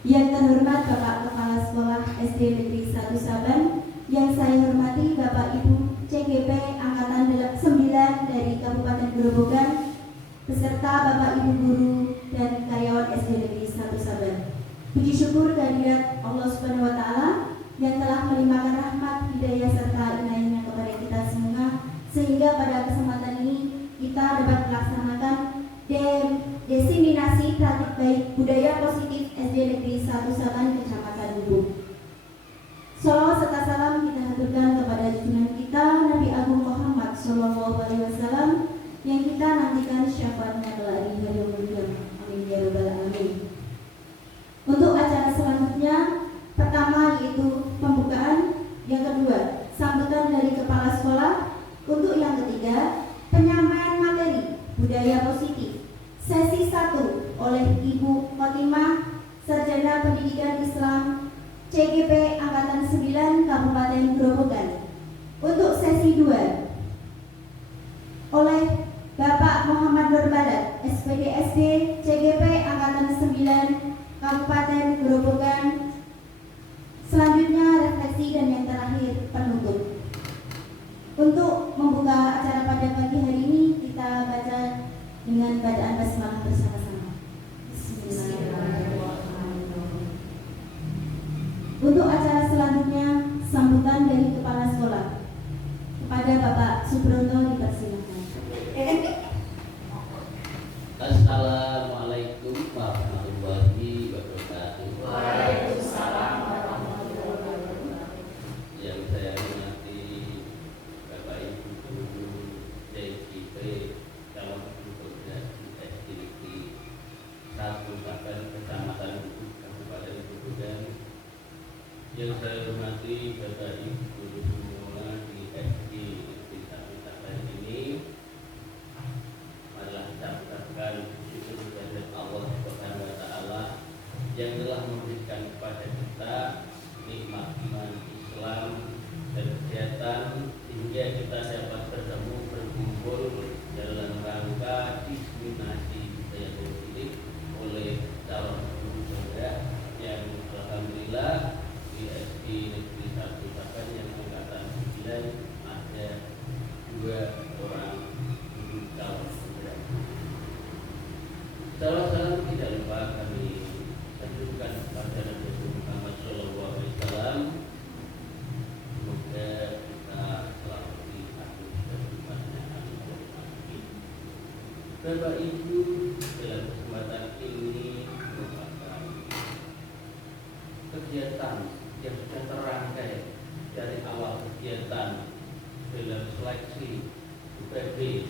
Yang terhormat Bapak Kepala Sekolah SD Negeri 1 Saban, yang saya hormati Bapak Ibu CGP Angkatan 9 dari Kabupaten Grobogan, beserta Bapak Ibu guru dan karyawan SD Negeri 1 Saban. Puji syukur kehadirat Allah Subhanahu wa Ta'ala yang telah melimpahkan rahmat, hidayah serta inayahnya kepada kita semua, sehingga pada kesempatan ini kita dapat melaksanakan diseminasi praktik baik budaya positif SD Negeri 1 Saban Kecamatan Gubuk. Shalawat serta salam kita haturkan kepada junjungan kita Nabi Agung Muhammad Shallallahu Alaihi Wasallam yang kita nantikan syafaatnya kelak di hari yaumul qiyamah. Amin ya rabbal alamin. Untuk acara selanjutnya, pertama yaitu pembukaan, yang kedua sambutan dari kepala sekolah, untuk yang ketiga penyampaian materi budaya positif sesi 1 oleh Ibu Khotimah, Sarjana Pendidikan Islam CGP Angkatan 9 Kabupaten Grobogan. Untuk sesi 2 oleh Bapak Muhammad Nur Badat, SPD SD CGP Angkatan 9 Kabupaten Grobogan. Selanjutnya refleksi dan yang terakhir penutup. Untuk membuka acara pada pagi hari ini, kita baca dengan bacaan basmalah bersama-sama. Bismillahirrahmanirrahim. Untuk acara selanjutnya, sambutan dari kepala sekolah. Kepada Bapak Subronto dipersilakan. Assalamualaikum warahmatullahi wabarakatuh. Waalaikumsalam warahmatullahi wabarakatuh. Yang saya hormati Bapak Ibu guru CGP calon guru SD Negeri 1 Saban Kecamatan Gubuk Kabupaten Grobogan. Yang saya hormati Bapak Ibu guru semua di SD Negeri 1 Saban ini, adalah mengucapkan syukur kepada Allah Subhanahu wa Ta'ala yang telah memberikan kepada kita nikmat iman Islam dan kesehatan, sehingga kita dapat bertemu berkumpul dalam rangka diseminasi budaya positif oleh calon guru muda yang alhamdulillah di SD Negeri 1 Saban yang angkatan 9 ada 2 orang guru calon. Salam tidak lupa kami sanjungkan kepada Nabi Muhammad Shallallahu Alaihi Wasallam. Semoga kita selalu diatur dan dipanjangkan amin. Bapak Ibu, dalam kesempatan ini merupakan kegiatan yang sudah terangkai dari awal kegiatan dalam seleksi UPB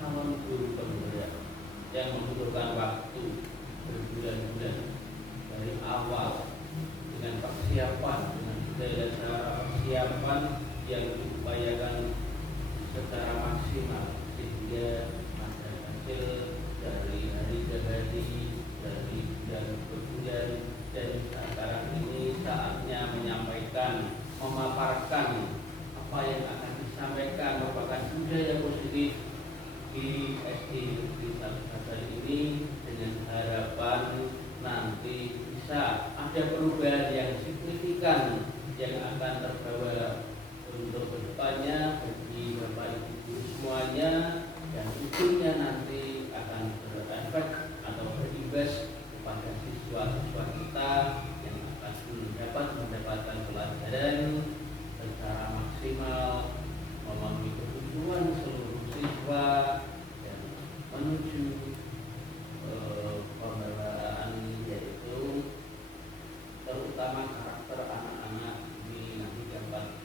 calon guru pembina yang membutuhkan waktu berbulan-bulan dari awal dengan persiapan, dengan segala cara persiapan yang diupayakan secara maksimal, sehingga pada hasil dari hari ke hari, dari bulan ke bulan, dan sekarang ini saatnya menyampaikan, memaparkan apa yang akan disampaikan merupakan budaya positif di SD Negeri 1 Saban ini, dengan harapan nanti bisa ada perubahan yang signifikan yang akan terbawa untuk kedepannya bagi Bapak Ibu semuanya, dan ujungnya nanti akan berefek atau berimbas kepada siswa-siswa kita yang akan dapat mendapatkan pelajaran secara maksimal, memenuhi kebutuhan seluruh siswa dan menuju pembawaan, yaitu terutama karakter anak-anak ini nanti dapat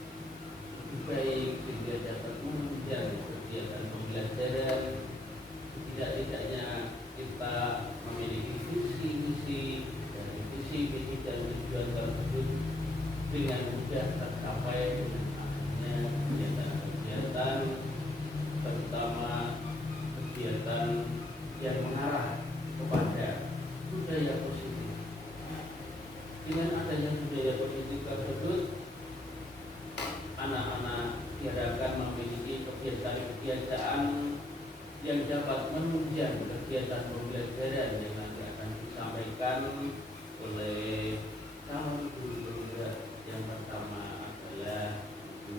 lebih baik, sehingga dapat menunjang kegiatan pembelajaran. Tidak-tidaknya kita memiliki visi-misi dari visi-misi dan tujuan tersebut dengan mudah tercapai dengan adanya kegiatan-kegiatan, terutama kegiatan yang mengarah kepada budaya positif. Dengan adanya budaya positif tersebut, anak-anak diharapkan memiliki kebiasaan-kebiasaan yang dapat menunjang kegiatan pembelajaran yang nanti akan disampaikan oleh calon guru penggerak. Yang pertama adalah Bu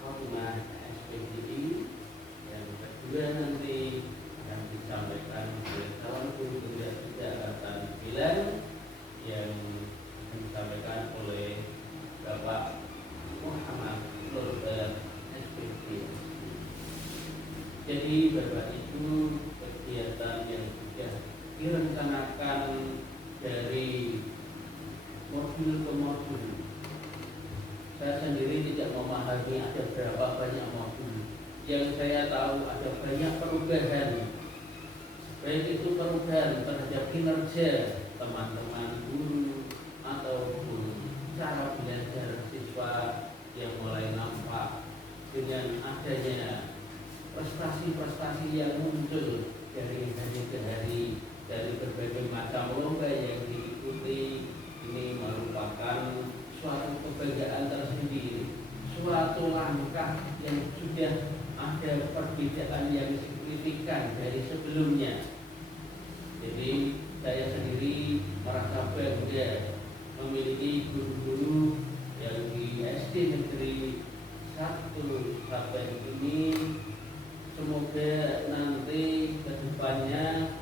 Khotimah SPDI, yang kedua nanti akan disampaikan oleh calon guru penggerak angkatan 9 yang akan disampaikan oleh Bapak Muhammad Nurul SPDI. Jadi Bapak Ibu, kegiatan yang sudah direncanakan dari modul ke modul, saya sendiri tidak memahami ada berapa banyak modul. Yang saya tahu ada banyak perubahan, baik itu perubahan terhadap kinerja teman-teman guru ataupun cara belajar siswa yang mulai nampak dengan adanya prestasi-prestasi yang muncul dari hari ke hari, dari berbagai macam lomba yang diikuti. Ini merupakan suatu kebanggaan tersendiri, suatu langkah yang sudah ada perbedaan yang signifikan dari sebelumnya. Jadi saya sendiri merasa bangga memiliki guru-guru yang di SD Negeri 1 Klaten ini. Semoga nanti kedepannya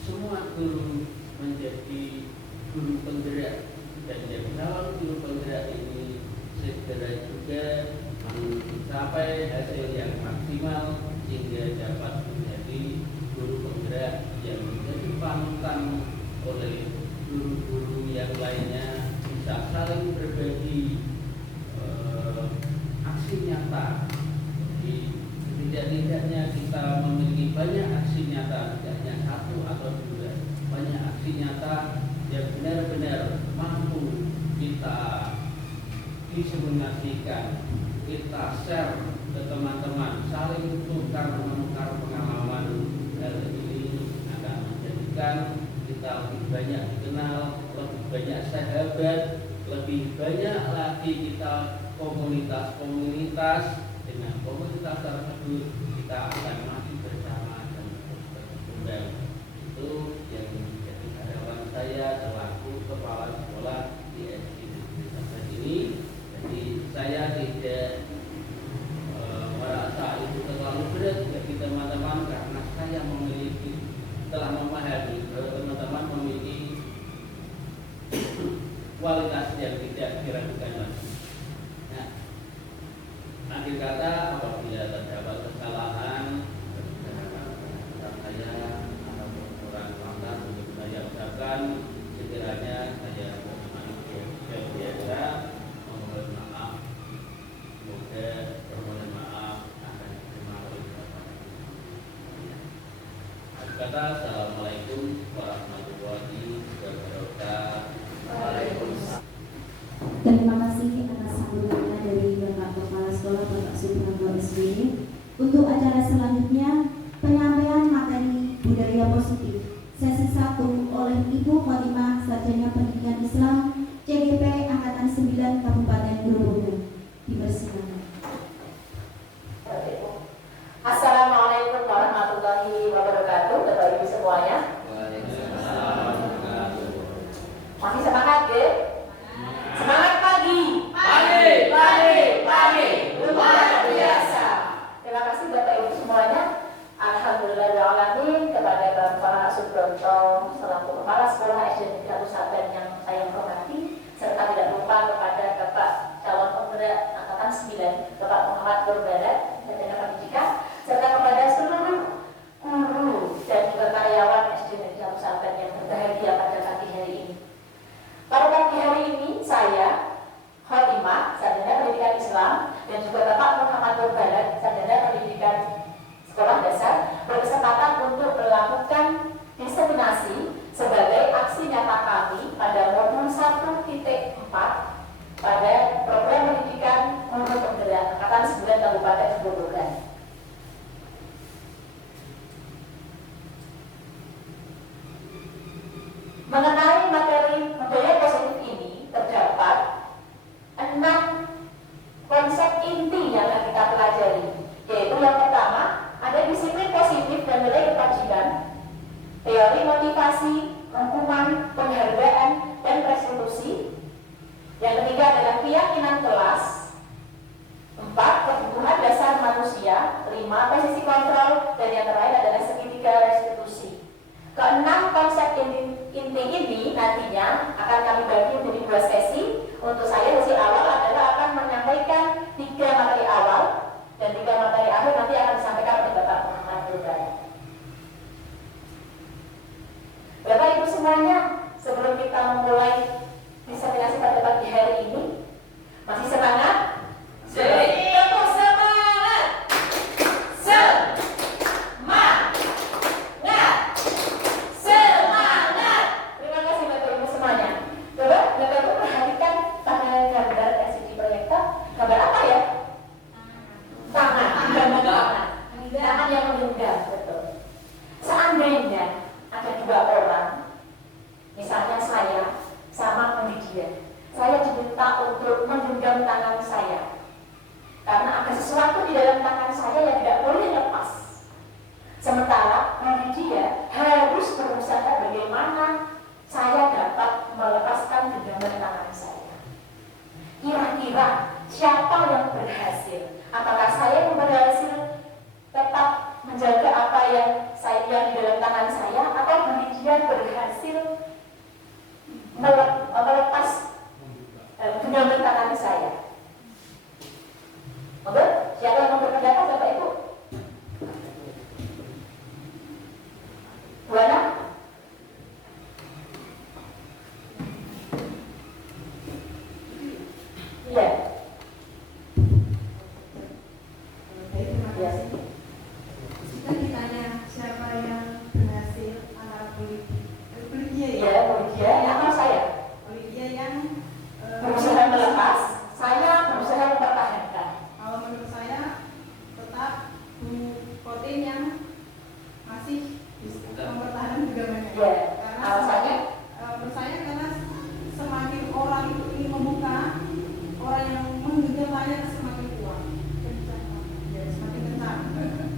semua guru menjadi guru penggerak, dan yang calon guru penggerak ini segera juga mencapai hasil yang maksimal sehingga dapat menjadi guru penggerak yang menjadi panutan oleh guru-guru yang lainnya, bisa saling berbagi aksi nyata. Tidak-tidaknya kita memiliki banyak aksi nyata, tidak hanya satu atau dua, banyak aksi nyata yang benar-benar mampu kita diseminasikan, kita share ke teman-teman, saling menukar pengalaman. Hal ini akan menjadikan kita lebih banyak dikenal, lebih banyak sahabat, lebih banyak lagi kita komunitas-komunitas. Dengan komunitas tersebut kita akan masih bersama dan terus berkembang. Itu yang menjadi harapan saya selaku kepala sekolah di SD Negeri 1 ini. Jadi saya tidak merasa itu terlalu berat bagi teman-teman, karena saya telah memahami bahwa teman-teman memiliki kualitas yang tidak diragukan lagi. Akhir kata, apabila terdapat kesalahan saya atau kurang lantas untuk saya ucapkan, sekiranya saya manusia biasa memohon maaf. Semoga permohonan maaf akan diterima oleh Bapak. Akhir kata, assalamualaikum warahmatullahi wabarakatuh. Waalaikumsalam. Terima kasih atas sambutannya dari Bapak Kepala Sekolah Bapak Suprianto SBY. Untuk acara selanjutnya, penyampaian materi budaya positif sesi 1 oleh Ibu Khotimah Sarjana Pendidikan Islam CGP Angkatan 9 Kabupaten Grobogan. Dipersilakan. Assalamualaikum warahmatullahi wabarakatuh, Bapak Ibu semuanya. Masih semangat, ya? Semangat pagi. Luar biasa. Terima kasih Bapak Ibu semuanya. Alhamdulillahirrahmanirrahim, kepada Bapak Suprianto selaku Kepala Sekolah SD Negeri 1 Klaten yang saya hormati, serta tidak lupa kepada Bapak calon penggerak angkatan 9 Bapak Muhammad Nurul Sarjana Pendidikan, serta kepada seluruh guru dan juga karyawan SD Negeri 1 Klaten yang berbahagia pada pagi hari ini. Pada pagi hari ini saya Khotimah Sarjana Pendidikan Islam dan juga Bapak Muhammad Nurul Sarjana Pendidikan Sekolah Dasar berkesempatan untuk melakukan diseminasi sebagai aksi nyata kami pada modul 1.4 pada program pendidikan guru penggerak angkatan 9 Kabupaten Grobogan. Mengenai materi budaya positif ini terdapat 6 konsep inti yang akan kita pelajari, yaitu yang pertama ada disiplin positif dan nilai kewajiban, teori motivasi, hukuman, penghargaan, dan restitusi. Yang ketiga adalah keyakinan kelas. 4. Kebutuhan dasar manusia. 5. Posisi kontrol. Dan yang terakhir adalah segitiga restitusi. Keenam konsep inti ini nantinya akan kami bagi menjadi 2 sesi. Untuk saya sesi awal adalah akan menyampaikan 3 materi awal dan 3 materi akhir nanti akan disampaikan oleh Bapak Muhammad Burbadat. Bapak Ibu semuanya, sebelum kita memulai diseminasi pada pagi hari ini, masih semangat? Tetap semangat! Semangat! Terima kasih Bapak Ibu semuanya. Coba Bapak Ibu perhatikan pada gambar LCD proyektor. Gambar apa ya? Tangan. Gambar tangan. Tangan yang menggenggam, betul. Seandainya ada 2 orang, misalnya saya sama Lydia, saya diminta untuk menggenggam tangan saya karena ada sesuatu di dalam tangan saya yang tidak boleh lepas. Sementara Lydia harus berusaha bagaimana saya dapat melepaskan genggaman tangan saya. Kira-kira siapa yang berhasil? Apakah saya yang berhasil tetap menjaga apa yang di dalam tangan saya, atau Lydia berhasil melepas genggaman tangan saya? Oke, siapa yang memperkenalkan Bapak Ibu? Buana? Iya. Terima kasih. Jika ditanya siapa yang berhasil antara Lydia Iya, Lydia, atau saya? Lydia yang Berusaha melepas, saya berusaha mempertahankan. kalau menurut saya tetap Bu Kotin yang masih bisa mempertahankan genggamannya. Iya. Karena Alasannya? menurut saya karena semakin orang itu ingin membuka, orang yang menggenggamnya semakin kuat, kencang, ya, semakin kencang.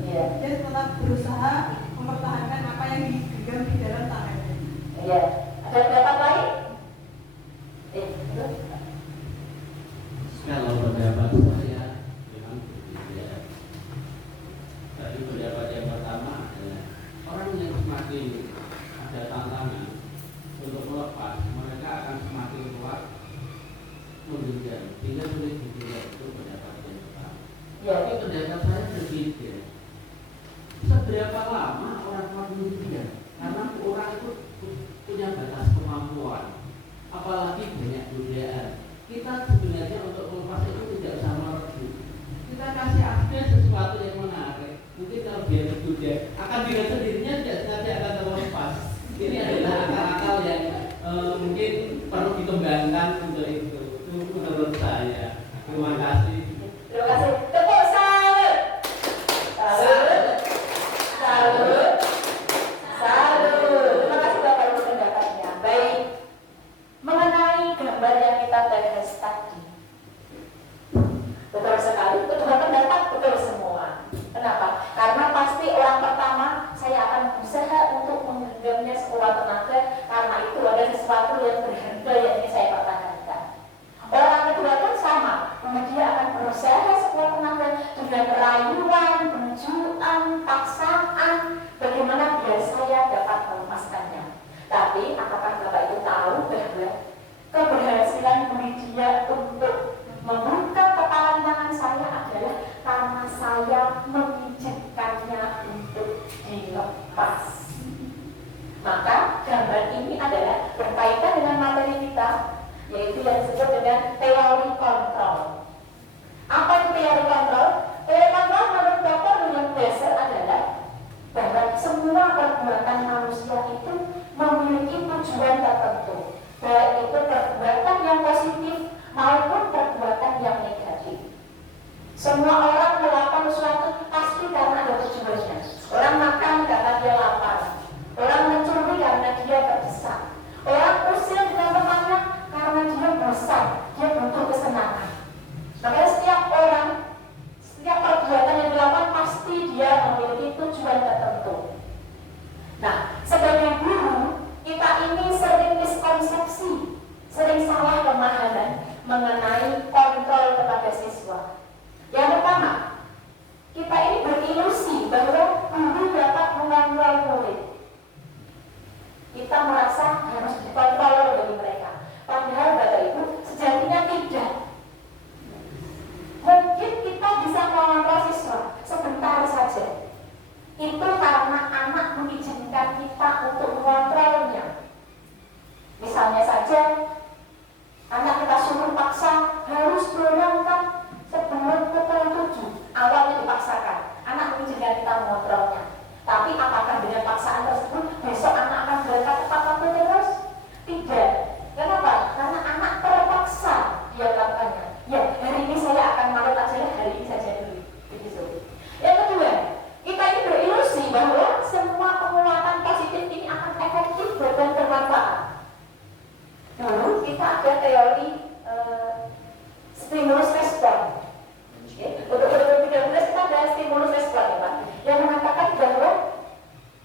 Iya. Dia tetap berusaha mempertahankan apa yang digenggam di dalam tangannya. Iya. Ada pendapat lain? Itu. Kalau pendapat saya memang berbeda. Tadi pendapat yang pertama adalah orang yang semakin ada tantangan untuk melepas, mereka akan semakin kuat menggenggam, sehingga sulit digenggam. Itu pendapat yang pertama. Ya. Tapi pendapat saya berbeda. Seberapa lama orang kuat menggenggam? Karena orang itu punya batas kemampuan, apalagi banyak godaan. Kita sebenarnya untuk melepas itu tidak usah merebut. Kita kasih akses sesuatu yang menarik. Mungkin kalau dia tergoda, akan dengan sendirinya tidak sengaja akan terlepas. Ini adalah akal-akal yang mungkin perlu dikembangkan untuk itu. Itu menurut saya. Terima kasih. Terima kasih. Tepuk salut. Salut. Salut. Salut. Terima kasih Bapak Ibu pendapatnya. Baik. Mengenai gambar yang kita bahas tadi, betul sekali, betul pendapat, betul semua. Kenapa? Karena pasti orang pertama saya akan berusaha untuk menggenggamnya sekuat tenaga, karena itu ada sesuatu yang berharga yang ingin saya pertahankan. Orang kedua pun sama, dia akan berusaha sekuat tenaga dengan rayuan, benjuan, paksaan, bagaimana biar saya dapat melepaskannya. Tapi apakah Bapak Ibu tahu bahwa keberhasilan Lydia untuk membuka kepalan tangan saya adalah karena saya mengizinkannya untuk dilepas. Maka gambar ini adalah berkaitan dengan materi kita, yaitu yang disebut dengan teori kontrol. Apa itu teori kontrol? Teori kontrol menurut Dr. dengan dasar adalah bahwa semua perbuatan manusia itu memiliki tujuan tertentu, baik itu perbuatan yang positif maupun perbuatan yang negatif. Semua orang melakukan sesuatu pasti karena ada tujuannya. Orang makan karena dia lapar, orang mencuri karena dia terdesak, orang usil dengan temannya karena dia bosan, dia butuh kesenangan. Maka setiap orang, setiap perbuatan yang dilakukan pasti dia memiliki tujuan tertentu. Nah, sebagai guru mengenai kontrol kepada siswa. Yang pertama, kita ini berilusi bahwa guru dapat mengontrol murid. Kita merasa harus dikontrol dari mereka. Padahal Bapak Ibu sejatinya tidak. Mungkin kita bisa mengontrol siswa sebentar saja. Itu karena anak mengizinkan kita untuk mengontrolnya. Misalnya saja, anak kita suruh paksa harus berangkat sebelum pukul 7. Awalnya dipaksakan, anak mengizinkan kita mengontrolnya. Tapi apakah dengan paksaan tersebut besok anak akan berangkat tepat waktu terus? Tidak. Kenapa? Karena anak terpaksa dia melakukannya. Ya, hari ini saya akan manut aja, hari ini saja dulu. Begitu. Yang kedua, kita ini berilusi bahwa semua penguatan positif ini akan efektif dan bermanfaat. Dulu kita ada teori stimulus respon. Untuk 2013 kita ada stimulus respon ya Pak, yang mengatakan bahwa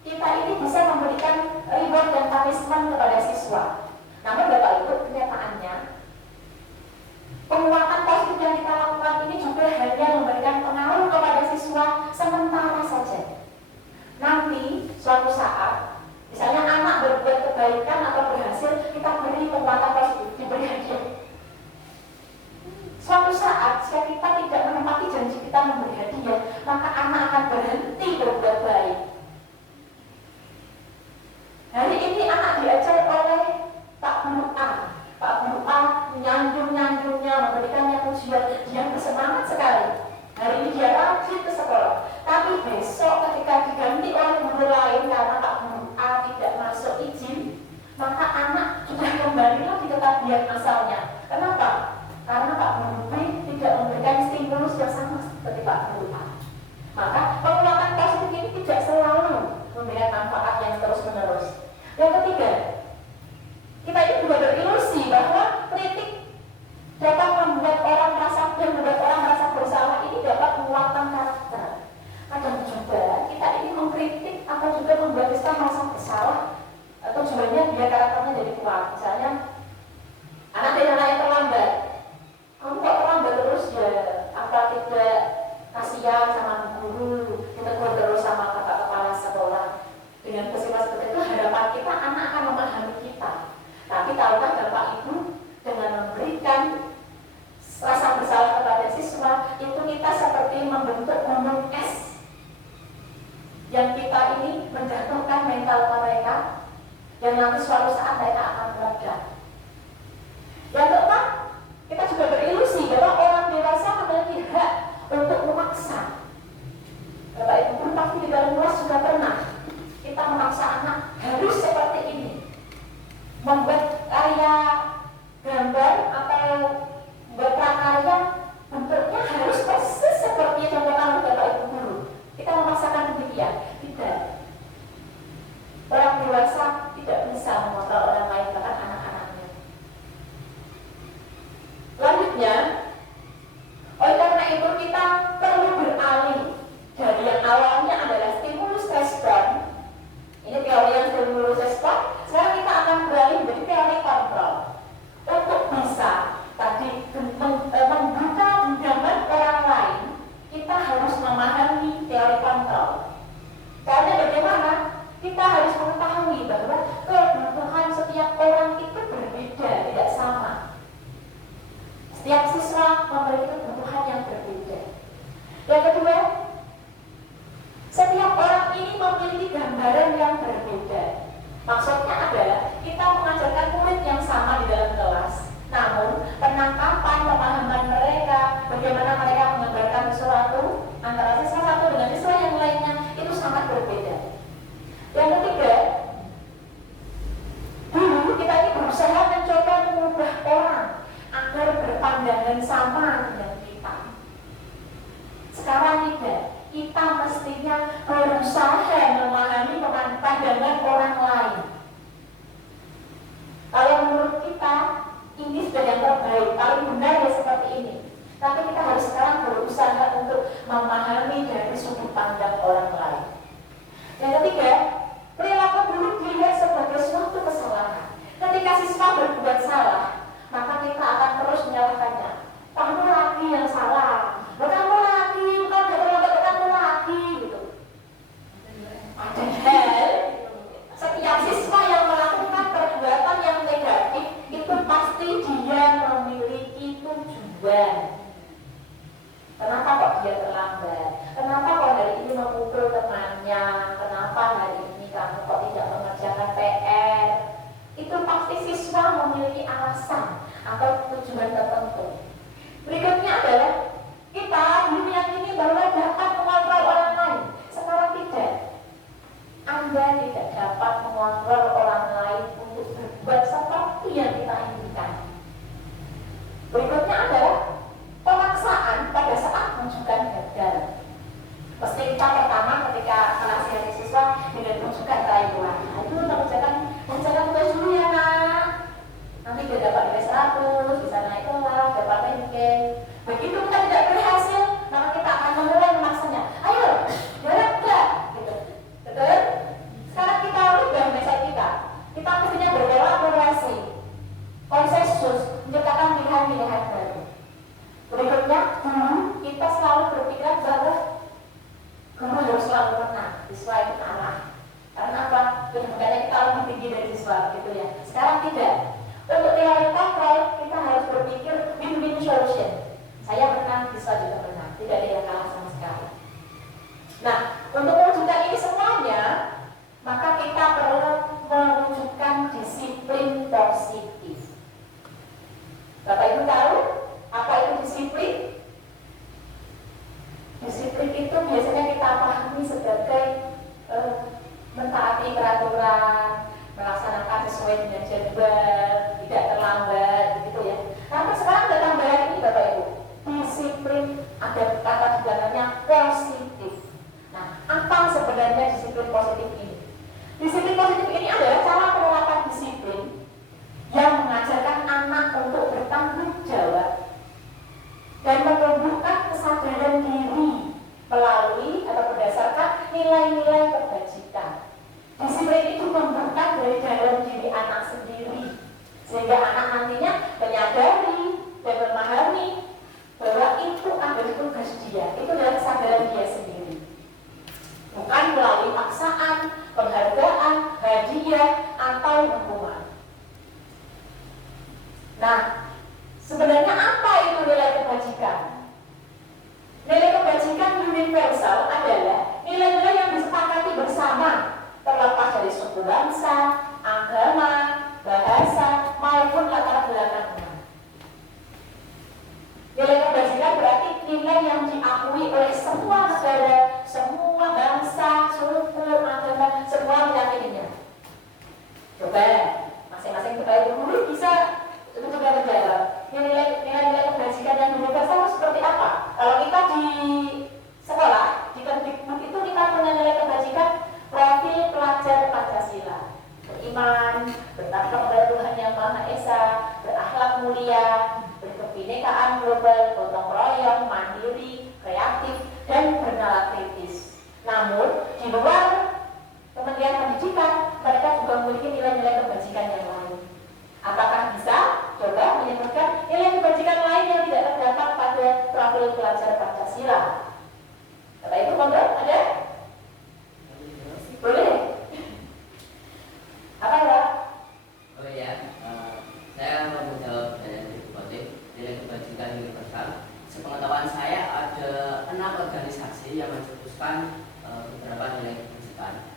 kita ini bisa memberikan reward dan punishment kepada siswa. Namun Bapak Ibu, kenyataannya penguatan positif yang kita lakukan ini juga hanya memberikan pengaruh kepada siswa sementara saja. Nanti suatu saat, misalnya anak berbuat kebaikan atau berhasil, kita beri penguatan positif, diberi hadiah. Suatu saat, jika kita tidak menepati janji kita memberi hadiah, maka anak akan berhenti berbuat baik. Hari ini anak diajar oleh Pak Guru A. Pak Guru A menyanjung-nyanjungnya, memberikannya pujian, dia bersemangat sekali. Hari ini dia rajin ke sekolah. Tapi besok ketika diganti oleh guru lain karena Pak Guru A tidak masuk izin, maka anak sudah kembali lagi ke tabiat asalnya. Kenapa? Karena Pak Guru B tidak memberikan stimulus yang sama seperti Pak Guru A. Maka penguatan positif ini tidak selalu memberikan manfaat yang terus-menerus. Yang ketiga, kita ini juga berilusi bahwa kritik dapat membuat orang merasa dan membuat orang merasa bersalah. Ini dapat menguatkan karakter. Kadang juga kita ini mengkritik atau juga membuat kita merasa bersalah. Tujuannya biar karakternya jadi kuat. Misalnya, anak yang terlambat. Kamu kok terlambat terus ya? Apa tidak kasihan sama guru? Ditegur terus sama kakak kepala sekolah. Dengan bersifat seperti itu, harapan kita anak akan memahami kita. Tapi tahukah Bapak Ibu, dengan memberikan rasa bersalah kepada siswa, itu kita seperti membentuk gunung es yang kita ini menjatuhkan mental mereka, yang nanti suatu saat mereka akan meledak. Yang keempat, kita juga berilusi bahwa orang dewasa memiliki hak untuk memaksa. Bapak Ibu pun pasti di dalam kelas sudah pernah kita memaksa anak harus seperti ini, membuat karya gambar atau membuat prakarya bentuknya harus persis seperti yang dicontohkan oleh Bapak Ibu guru. Kita memaksakan demikian. Tidak. Orang dewasa tidak bisa mengontrol orang lain, bahkan anak-anaknya. Lanjutnya, oleh karena itu kita perlu beralih dari yang awalnya adalah stimulus respon. Ini teori yang stimulus respon. Sekarang kita akan beralih menjadi teori kontrol. Untuk bisa tadi membuka genggaman orang lain, kita harus memahami teori kontrol. Karena bagaimana? Kita harus mengetahui bahwa kebutuhan setiap orang itu berbeda, tidak sama. Setiap siswa memiliki kebutuhan yang berbeda. Yang kedua, setiap orang ini memiliki gambaran yang berbeda. Maksudnya adalah kita mengajarkan murid yang sama di dalam kelas, namun penangkapan pemahaman mereka, bagaimana mereka menggambarkan sesuatu antara siswa satu dengan siswa yang lainnya itu sangat berbeda. Yang ketiga, dulu kita ini berusaha mencoba mengubah orang agar berpandangan sama dengan kita. Sekarang tidak. Kita mestinya berusaha memahami pandangan orang lain. Kalau menurut kita ini sudah yang terbaik, paling benar ya seperti ini. Tapi kita harus sekarang berusaha untuk memahami dari sudut pandang orang lain. Yang ketiga, perilaku buruk dilihat sebagai suatu kesalahan. Ketika siswa berbuat salah, maka kita akan terus menyalahkan yang kita inginkan. Berikutnya adalah pemaksaan pada saat rujukan gagal. Pasti kita pertama ketika menasihati siswa dengan rujukan Taiwan. Nah, itu mengerjakan tugas dulu ya nak. Nanti dia dapat nilai 100, bisa naik kelas, dapat ranking. Begitu kita tidak berhasil, maka kita akan memulai memaksanya. Ayo, jalan enggak? Gitu. Betul? Sekarang kita rubah mindset kita. Kita mestinya berkolaborasi, konsensus, menciptakan pilihan-pilihan baru. Berikutnya, kita selalu berpikiran bahwa guru harus selalu menang, siswa itu kalah. Karena apa? Kedudukannya kita lebih tinggi dari siswa, gitu ya. Sekarang tidak. Untuk teori kontrol, kita harus berpikir win-win solution. Saya menang, siswa juga menang. Tidak ada yang kalah sama sekali. Nah, untuk mewujudkan ini semuanya, maka kita perlu mewujudkan disiplin positif. Bapak Ibu tahu apa itu disiplin? Disiplin itu biasanya kita pahami sebagai mentaati peraturan, melaksanakan sesuai dengan jadwal, tidak terlambat, begitu ya. Namun sekarang ada tambahan ini Bapak Ibu, disiplin, ada kata di dalamnya positif. Nah, apa sebenarnya disiplin positif ini? Disiplin positif ini adalah cara penerapan disiplin yang mengajarkan anak untuk bertanggung jawab dan menumbuhkan kesadaran diri melalui atau berdasarkan nilai-nilai kebajikan. Disiplin itu tumbuhkan dari dalam diri anak sendiri, sehingga anak nantinya menyadari dan memahami bahwa itu adalah tugas dia, itu adalah kesadaran dia sendiri, bukan melalui paksaan, penghargaan, hadiah, atau hukuman. Nah, sebenarnya apa itu nilai kebajikan? Nilai kebajikan universal adalah nilai-nilai yang disepakati bersama, terlepas dari suku bangsa, agama, bahasa, maupun latar belakangnya. Nilai kebajikan berarti nilai yang diakui oleh semua negara, semua bangsa, suku, agama, semua meyakininya. Coba masing-masing kita dulu bisa coba menjawab nilai-nilai kebajikan yang universal seperti apa? Kalau kita di sekolah, di Kemdikbud itu kita punya nilai kebajikan profil pelajar Pancasila, beriman, bertakwa kepada Tuhan Yang Maha Esa, berakhlak mulia, berkebinekaan global, gotong royong, mandiri, kreatif, dan bernalar kritis. Namun di luar Kementerian Pendidikan, mereka juga memiliki nilai-nilai kebajikan yang lain. Apakah bisa? Coba menyebutkan nilai kebajikan lain yang tidak terdapat pada profil pelajar Pancasila. Bapak Ibu, monggo, ada? Boleh? Apa ya? Oh ya, saya mau menjawab dari Bupati. Nilai kebajikan universal. Sepengetahuan saya ada 6 organisasi yang mencetuskan beberapa nilai kebajikan.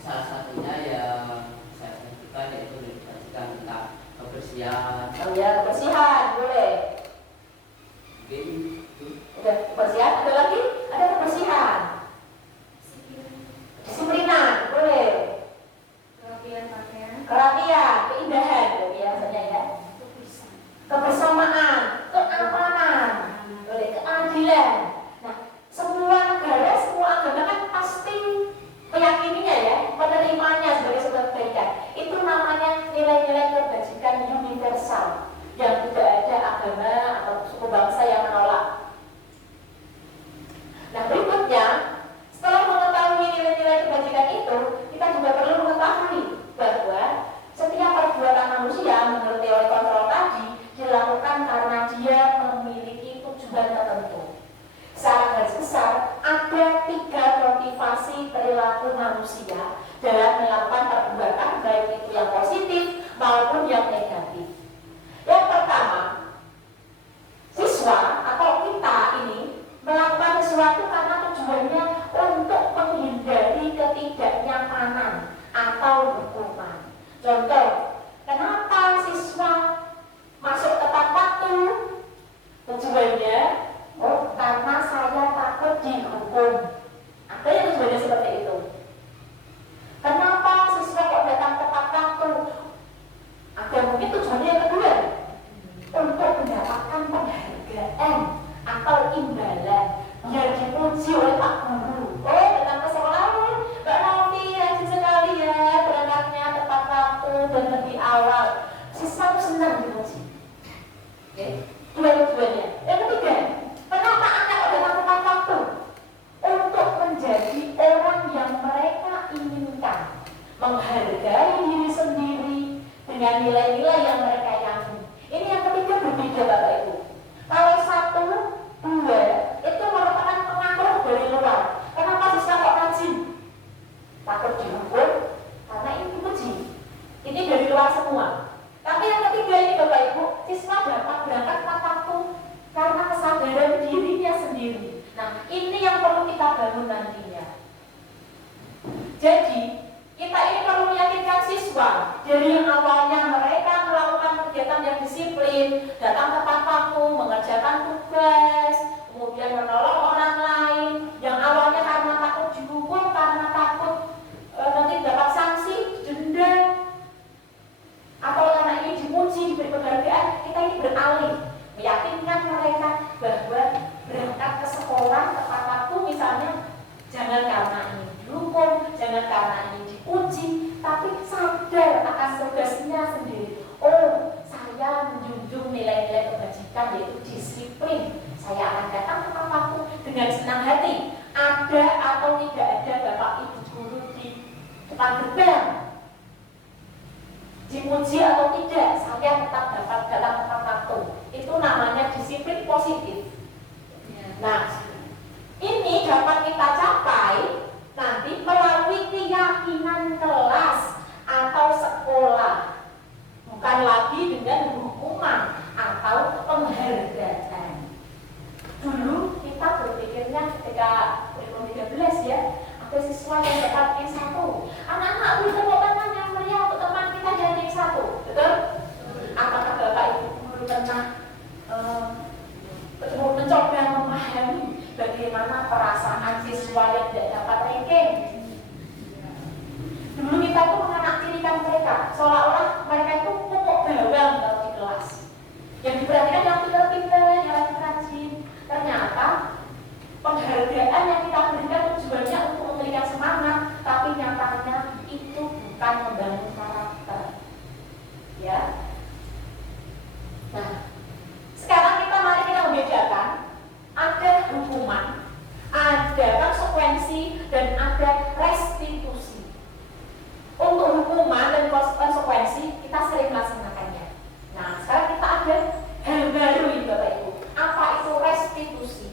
Salah satunya yang saya sebutkan yaitu nilai kebajikan tentang kebersihan. Oh ya, kebersihan, boleh. Udah, kebersihan, ada lagi? Ada kebersihan. Disiplinan, boleh. Kerapian, keindahan, biasanya ya. Kebersamaan, keamanan, boleh, keadilan. Nah, semua negara, semua agama kan pasti meyakininya ya, menerimanya sebagai sebuah kebaikan. Itu namanya nilai-nilai kebajikan universal yang tidak ada agama atau suku bangsa yang menolak. Nah, berikutnya, setelah mengetahui nilai-nilai kebajikan itu, kita juga perlu mengetahui bahwa setiap perbuatan manusia menurut teori kontrol tadi dilakukan karena dia memiliki tujuan tertentu. Secara garis besar, ada 3 motivasi perilaku manusia dalam melakukan perbuatan, baik itu yang positif maupun yang negatif. Yang pertama, siswa atau kita ini melakukan sesuatu karena tujuannya untuk menghindari ketidaknyamanan atau hukuman. Contoh, kenapa siswa masuk tepat waktu? Tujuannya, oh karena saya takut dihukum. Ada yang tujuannya seperti itu. Kenapa siswa kok datang tepat waktu? Ada mungkin tujuannya awal, siswa itu senang dipuji. Oke, dua-duanya. Yang ketiga, kenapa anak udah lakukan waktu untuk menjadi orang yang mereka inginkan, menghargai diri sendiri dengan nilai-nilai yang mereka yakini. Ini yang ketiga berbeda Bapak Ibu. Kalau 1, 2 itu merupakan pengaruh dari luar. Kenapa siswa kok rajin? Takut dihukum karena ini dipuji. Ini dari luar semua. Tapi yang ketiga ini Bapak Ibu, siswa dapat berangkat tepat waktu karena kesadaran dirinya sendiri. Nah, ini yang perlu kita bangun nantinya. Jadi, kita ini perlu meyakinkan siswa dari yang awalnya mereka melakukan kegiatan yang disiplin, datang tepat waktu, mengerjakan tugas, kemudian menolong orang lain, yang awalnya karena takut dihukum, karena takut nanti dapat sanksi, denda, atau karena ini dipuji, diberi penghargaan, kita ini beralih meyakinkan mereka bahwa berangkat ke sekolah tepat waktu misalnya jangan karena ini dihukum, jangan karena ini dipuji, tapi sadar akan tugasnya sendiri. Oh, saya menjunjung nilai-nilai kebajikan yaitu disiplin. Saya akan datang tepat waktu dengan senang hati. Ada atau tidak ada bapak ibu guru di depan gerbang, dipuji atau tidak, saya tetap dapat datang tepat waktu. Itu namanya disiplin positif. Nah, ini dapat kita capai nanti melalui keyakinan kelas atau sekolah, bukan lagi dengan hukuman atau penghargaan. Dulu kita berpikirnya ketika kurikulum 13 ya, ada siswa yang dapat S1. Anak-anak beri tepuk tangan yang meriah untuk teman kita yang S1, betul? Apakah Bapak Ibu dulu pernah mencoba memahami bagaimana perasaan siswa yang tidak dapat ranking? Dulu kita tuh menganaktirikan mereka, seolah-olah mereka itu pupuk bawang kalau di kelas. Yang diperhatikan yang pintar-pintar, yang rajin-rajin. Ternyata penghargaan yang kita berikan tujuannya untuk memberikan semangat, tapi nyatanya itu bukan membangun karakter. Ya. Nah, sekarang mari kita membedakan ada hukuman, ada konsekuensi, dan ada restitusi. Untuk hukuman dan konsekuensi kita sering melaksanakannya. Nah, sekarang kita ada hal baru ini Bapak Ibu. Apa itu restitusi?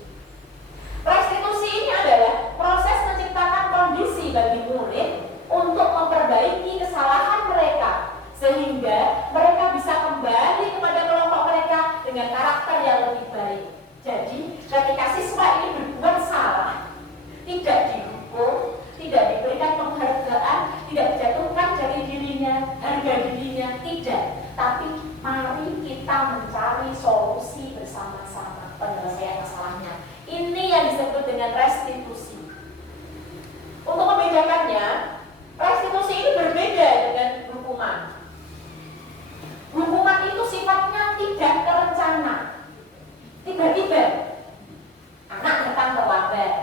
Restitusi ini adalah proses menciptakan kondisi bagi murid untuk memperbaiki kesalahan mereka sehingga mereka bisa kembali kepada kelompok mereka dengan karakter yang lebih baik. Jadi, ketika siswa ini berbuat salah, tidak dihukum, tidak diberikan penghargaan, tidak dijatuhkan dari dirinya, harga dirinya, tidak. Tapi mari kita mencari solusi bersama-sama penyelesaian masalahnya. Ini yang disebut dengan restitusi. Untuk membedakannya, restitusi ini berbeda dengan hukuman. Hukuman itu sifatnya tidak terencana. Tiba-tiba anak datang terlambat.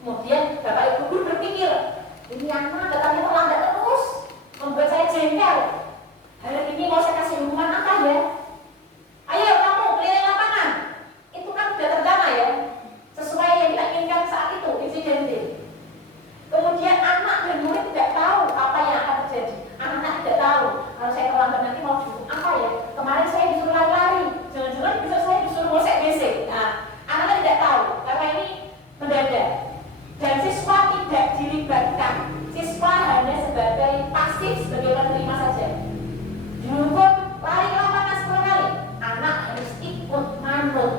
Kemudian bapak ibu guru berpikir, ini anak datangnya terlambat terus, membuat saya jengkel. Hari ini mau saya kasih hukuman apa ya? Ayo kamu keliling lapangan. Itu kan sudah terencana ya, sesuai yang kita inginkan saat itu, insidentil. Kemudian anak dan murid tidak tahu apa yang akan terjadi. Anak tidak tahu kalau saya terlambat nanti mau dihukum apa ya. Kemarin saya disuruh lari-lari, jangan-jangan besok saya disuruh gosek-gesek. Nah, anak tidak tahu karena ini mendadak. Dan siswa tidak dilibatkan. Siswa hanya sebagai pasif, sebagai penerima saja. Dihukum lari ke lapangan 10 kali, anak harus ikut manut.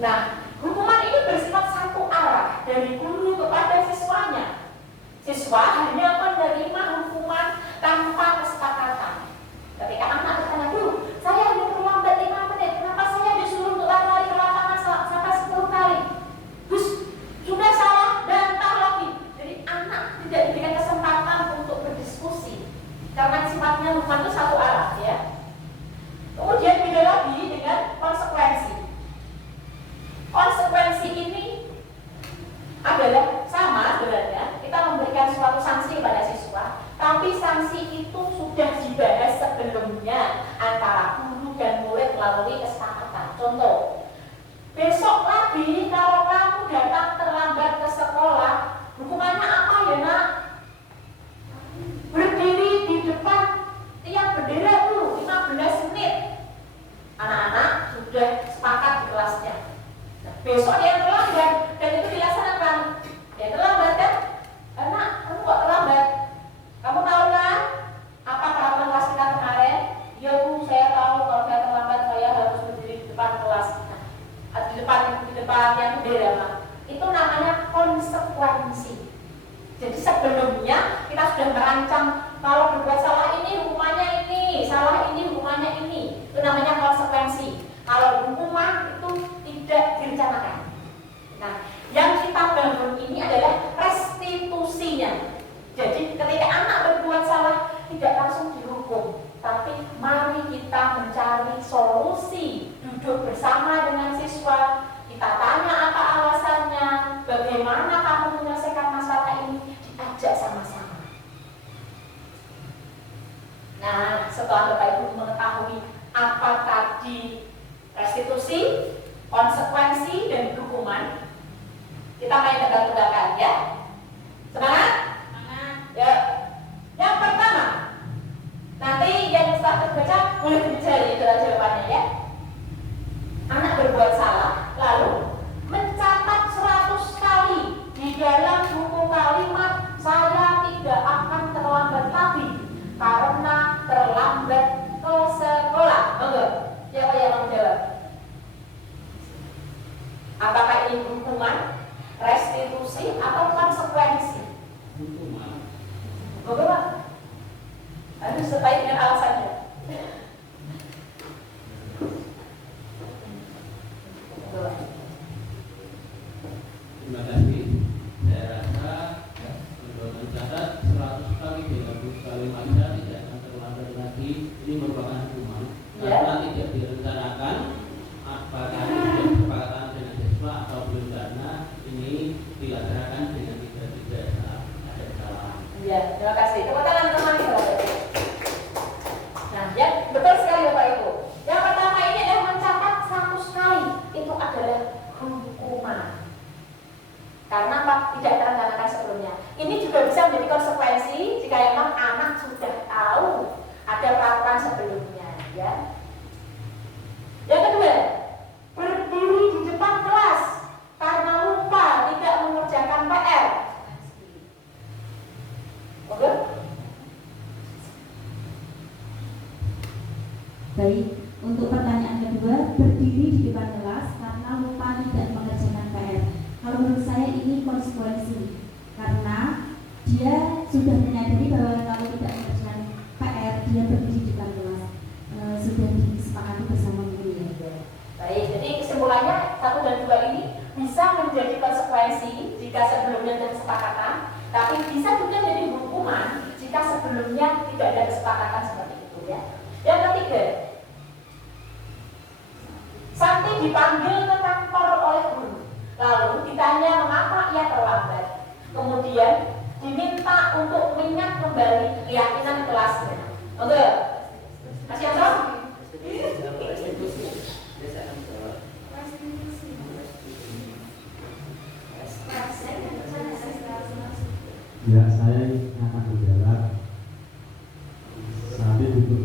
Nah, hukuman ini bersifat satu arah dari guru kepada siswanya. Siswa hanya menerima hukuman tanpa kesepakatan. Ketika anak bertanya, saya hanya terlambat 5 menit, kenapa saya disuruh untuk lari ke lapangan sampai 10 kali? Gus, sudah salah, bantah lagi. Jadi anak tidak diberikan kesempatan untuk berdiskusi karena sifatnya hukuman itu satu arah ya. Kemudian beda lagi dengan konsekuensi. Konsekuensi ini adalah sama sebenarnya, kita memberikan suatu sanksi kepada siswa, tapi sanksi itu sudah melalui kesepakatan. Contoh, besok lagi kalau kamu datang terlambat ke sekolah, hukumannya apa ya nak? Berdiri di depan tiang bendera dulu 15 menit. Anak-anak sudah sepakat di kelasnya. Nah, besok ada yang terlambat dan itu dilaksanakan. Ya terlambat kan? Anak, kamu kok terlambat? Kamu tahu kan apa peraturan kelas kita kemarin? Ya Bu, saya tahu kalau saya terlambat saya harus berdiri di depan kelas. Nah, di depan yang bendera. Itu namanya konsekuensi. Jadi sebelumnya kita sudah merancang kalau berbuat salah ini hukumannya ini, salah ini hukumannya ini. Itu namanya konsekuensi. Kalau hukuman itu tidak direncanakan. Nah, yang kita bangun ini adalah restitusinya. Jadi ketika anak berbuat salah tidak langsung dihukum, tapi mari kita mencari solusi, duduk bersama dengan siswa, kita tanya apa alasannya, bagaimana kamu menyelesaikan masalah ini, diajak sama-sama. Nah, setelah Bapak Ibu mengetahui apa tadi restitusi, konsekuensi, dan hukuman, kita main tebak-tebakan ya. Semangat? Ya. Yang pertama, nanti yang setelah terbaca boleh dicari jawabannya ya. Anak berbuat salah, lalu mencatat 100 kali di dalam buku kalimat saya tidak akan terlambat lagi karena terlambat ke sekolah. Enggak? Siapa yang mau jawab? Apakah ini hukuman, restitusi, atau konsekuensi? Hukuman. Bagaimana? Harus sesuai dengan alasannya. Terima kasih. Saya rasa untuk mencatat 100 kali dalam buku kalimat saya tidak akan terlambat lagi ini merupakan hukuman karena tidak direncanakan apakah sudah kesepakatan dengan siswa atau belum karena ini dilaksanakan dengan tidak saat ada kesalahan. Ya, terima kasih. Tepuk tangan teman-teman Bapak Ibu. Nah, ya betul sekali Bapak Ibu. Yang pertama ini adalah mencatat 100 kali. Itu adalah hukuman. Karena apa? Tidak terencanakan sebelumnya. Ini juga bisa menjadi konsekuensi jika memang anak sudah tahu ada peraturan sebelumnya, ya. Yang kedua, berdiri di depan kelas karena lupa tidak mengerjakan PR. Oke? Baik, untuk pertanyaan kedua, berdiri di depan kelas karena lupa tidak mengerjakan PR. Kalau menurut saya ini konsekuensi, karena dia sudah menyadari bahwa kalau tidak mengerjakan PR, dia berdiri di depan kelas. Sudah disepakati bersama guru ya. Baik, jadi kesimpulannya 1 dan 2 ini bisa menjadi konsekuensi jika sebelumnya ada kesepakatan, tapi bisa juga menjadi hukuman jika sebelumnya tidak ada kesepakatan seperti itu ya. Yang ketiga, Santi dipanggil ke kantor oleh guru, lalu ditanya mengapa ia terlambat, kemudian diminta untuk mengingat kembali keyakinan kelasnya. Oke, Mas Yanto? Ya, saya akan menjawab.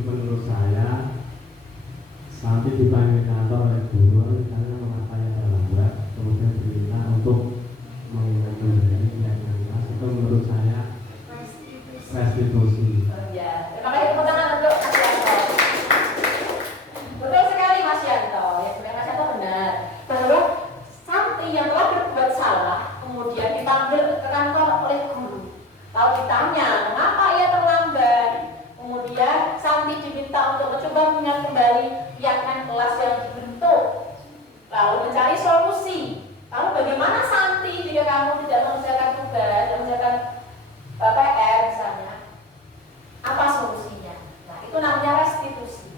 Menurut saya, Santi dipanggil kantor oleh guru karena mengapa ia terlambat, kemudian diminta untuk mengingat kembali keyakinan kelas. Itu menurut saya restitusi. Ya, terima kasih tepuk tangan untuk Mas Yanto. Betul sekali Mas Yanto. Ya, sebenarnya Mas Yanto benar bahwa Santi yang telah berbuat salah kemudian dipanggil ke kantor oleh guru. Lalu ditanya mengapa ia terlambat. Kemudian Santi diminta untuk mencoba mengingat kembali keyakinan kelas yang dibentuk. Lalu mencari solusi. Lalu bagaimana Santi jika kamu tidak mengerjakan tugas, tidak mengerjakan PR misalnya? Apa solusinya? Nah, itu namanya restitusi.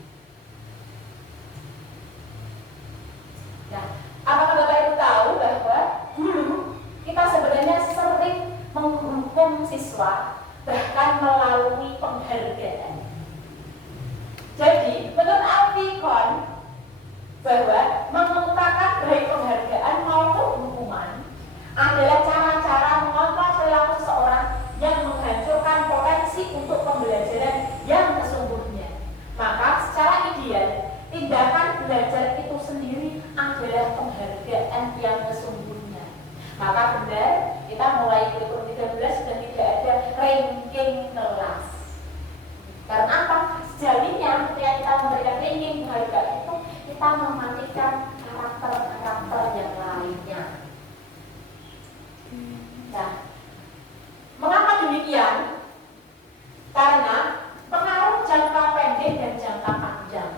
Nah, apakah Bapak Ibu tahu bahwa dulu kita sebenarnya sering menghukum siswa bahkan melalui penghargaan. Jadi, menurut Alfikon, bahwa mengemukakan baik penghargaan maupun hukuman adalah cara-cara mengontrol perilaku seseorang yang menghancurkan potensi untuk pembelajaran yang sesungguhnya. Maka secara ideal, tindakan belajar itu sendiri adalah penghargaan yang sesungguhnya. Maka benar, kita mulai kurikulum 13 sudah tidak ada ranking kelas. Karena apa? Sejatinya ketika kita memberikan ranking penghargaan itu, kita mematikan karakter-karakter yang lainnya. Nah, mengapa demikian? Karena pengaruh jangka pendek dan jangka panjang.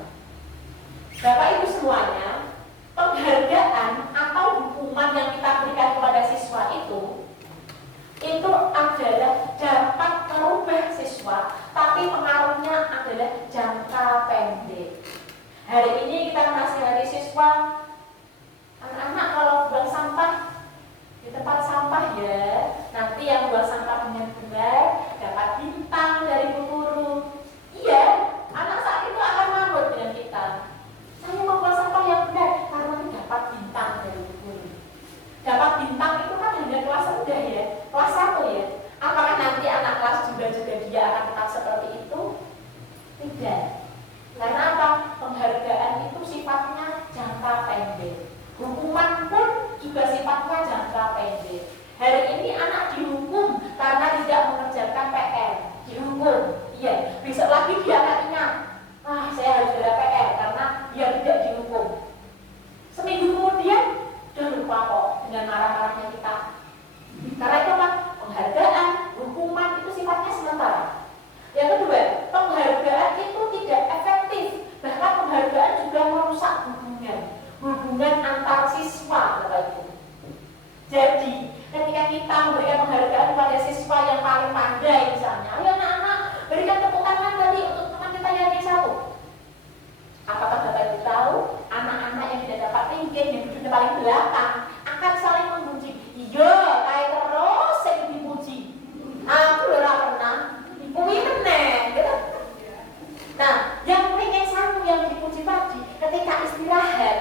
Bapak Ibu semuanya, penghargaan atau hukuman yang kita berikan kepada siswa itu adalah dapat merubah siswa, tapi pengaruhnya adalah jangka pendek. Hari ini kita menasihati siswa, anak-anak kalau buang sampah di tempat sampah ya, nanti yang buang sampah dengan benar dapat bintang dari Bu Guru. Iya, anak saat itu akan mampu dengan kita. Saya membuang sampah yang benar karena dapat bintang dari Bu Guru. Dapat bintang itu kan hanya kelas rendah ya, kelas 1 ya. Apakah nanti anak kelas juga dia akan tetap seperti itu? Tidak. Karena apa? Penghargaan itu sifatnya jangka pendek. Hukuman pun juga sifatnya jangka pendek. Hari ini anak dihukum karena tidak mengerjakan PR. Dihukum, iya. Besok lagi dia akan ingat, saya harus ada PR karena dia tidak dihukum. Seminggu kemudian, udah lupa kok dengan marah-marahnya kita. Karena itu apa? Penghargaan, hukuman itu sifatnya sementara. Yang kedua, penghargaan itu tidak efektif. Bahkan penghargaan juga merusak hubungan antar siswa, Bapak Ibu. Jadi, ketika kita memberikan penghargaan kepada siswa yang paling pandai misalnya, ayo anak-anak, berikan tepuk tangan tadi untuk teman kita yang satu. Apakah Bapak Ibu tahu, anak-anak yang tidak dapat ranking, yang duduk paling belakang, akan saling memuji. Iya, kayak terus saya dipuji. Aku udah pernah dipuji meneng, gitu. Nah, yang ranking 1 yang dipuji tadi, ketika istirahat,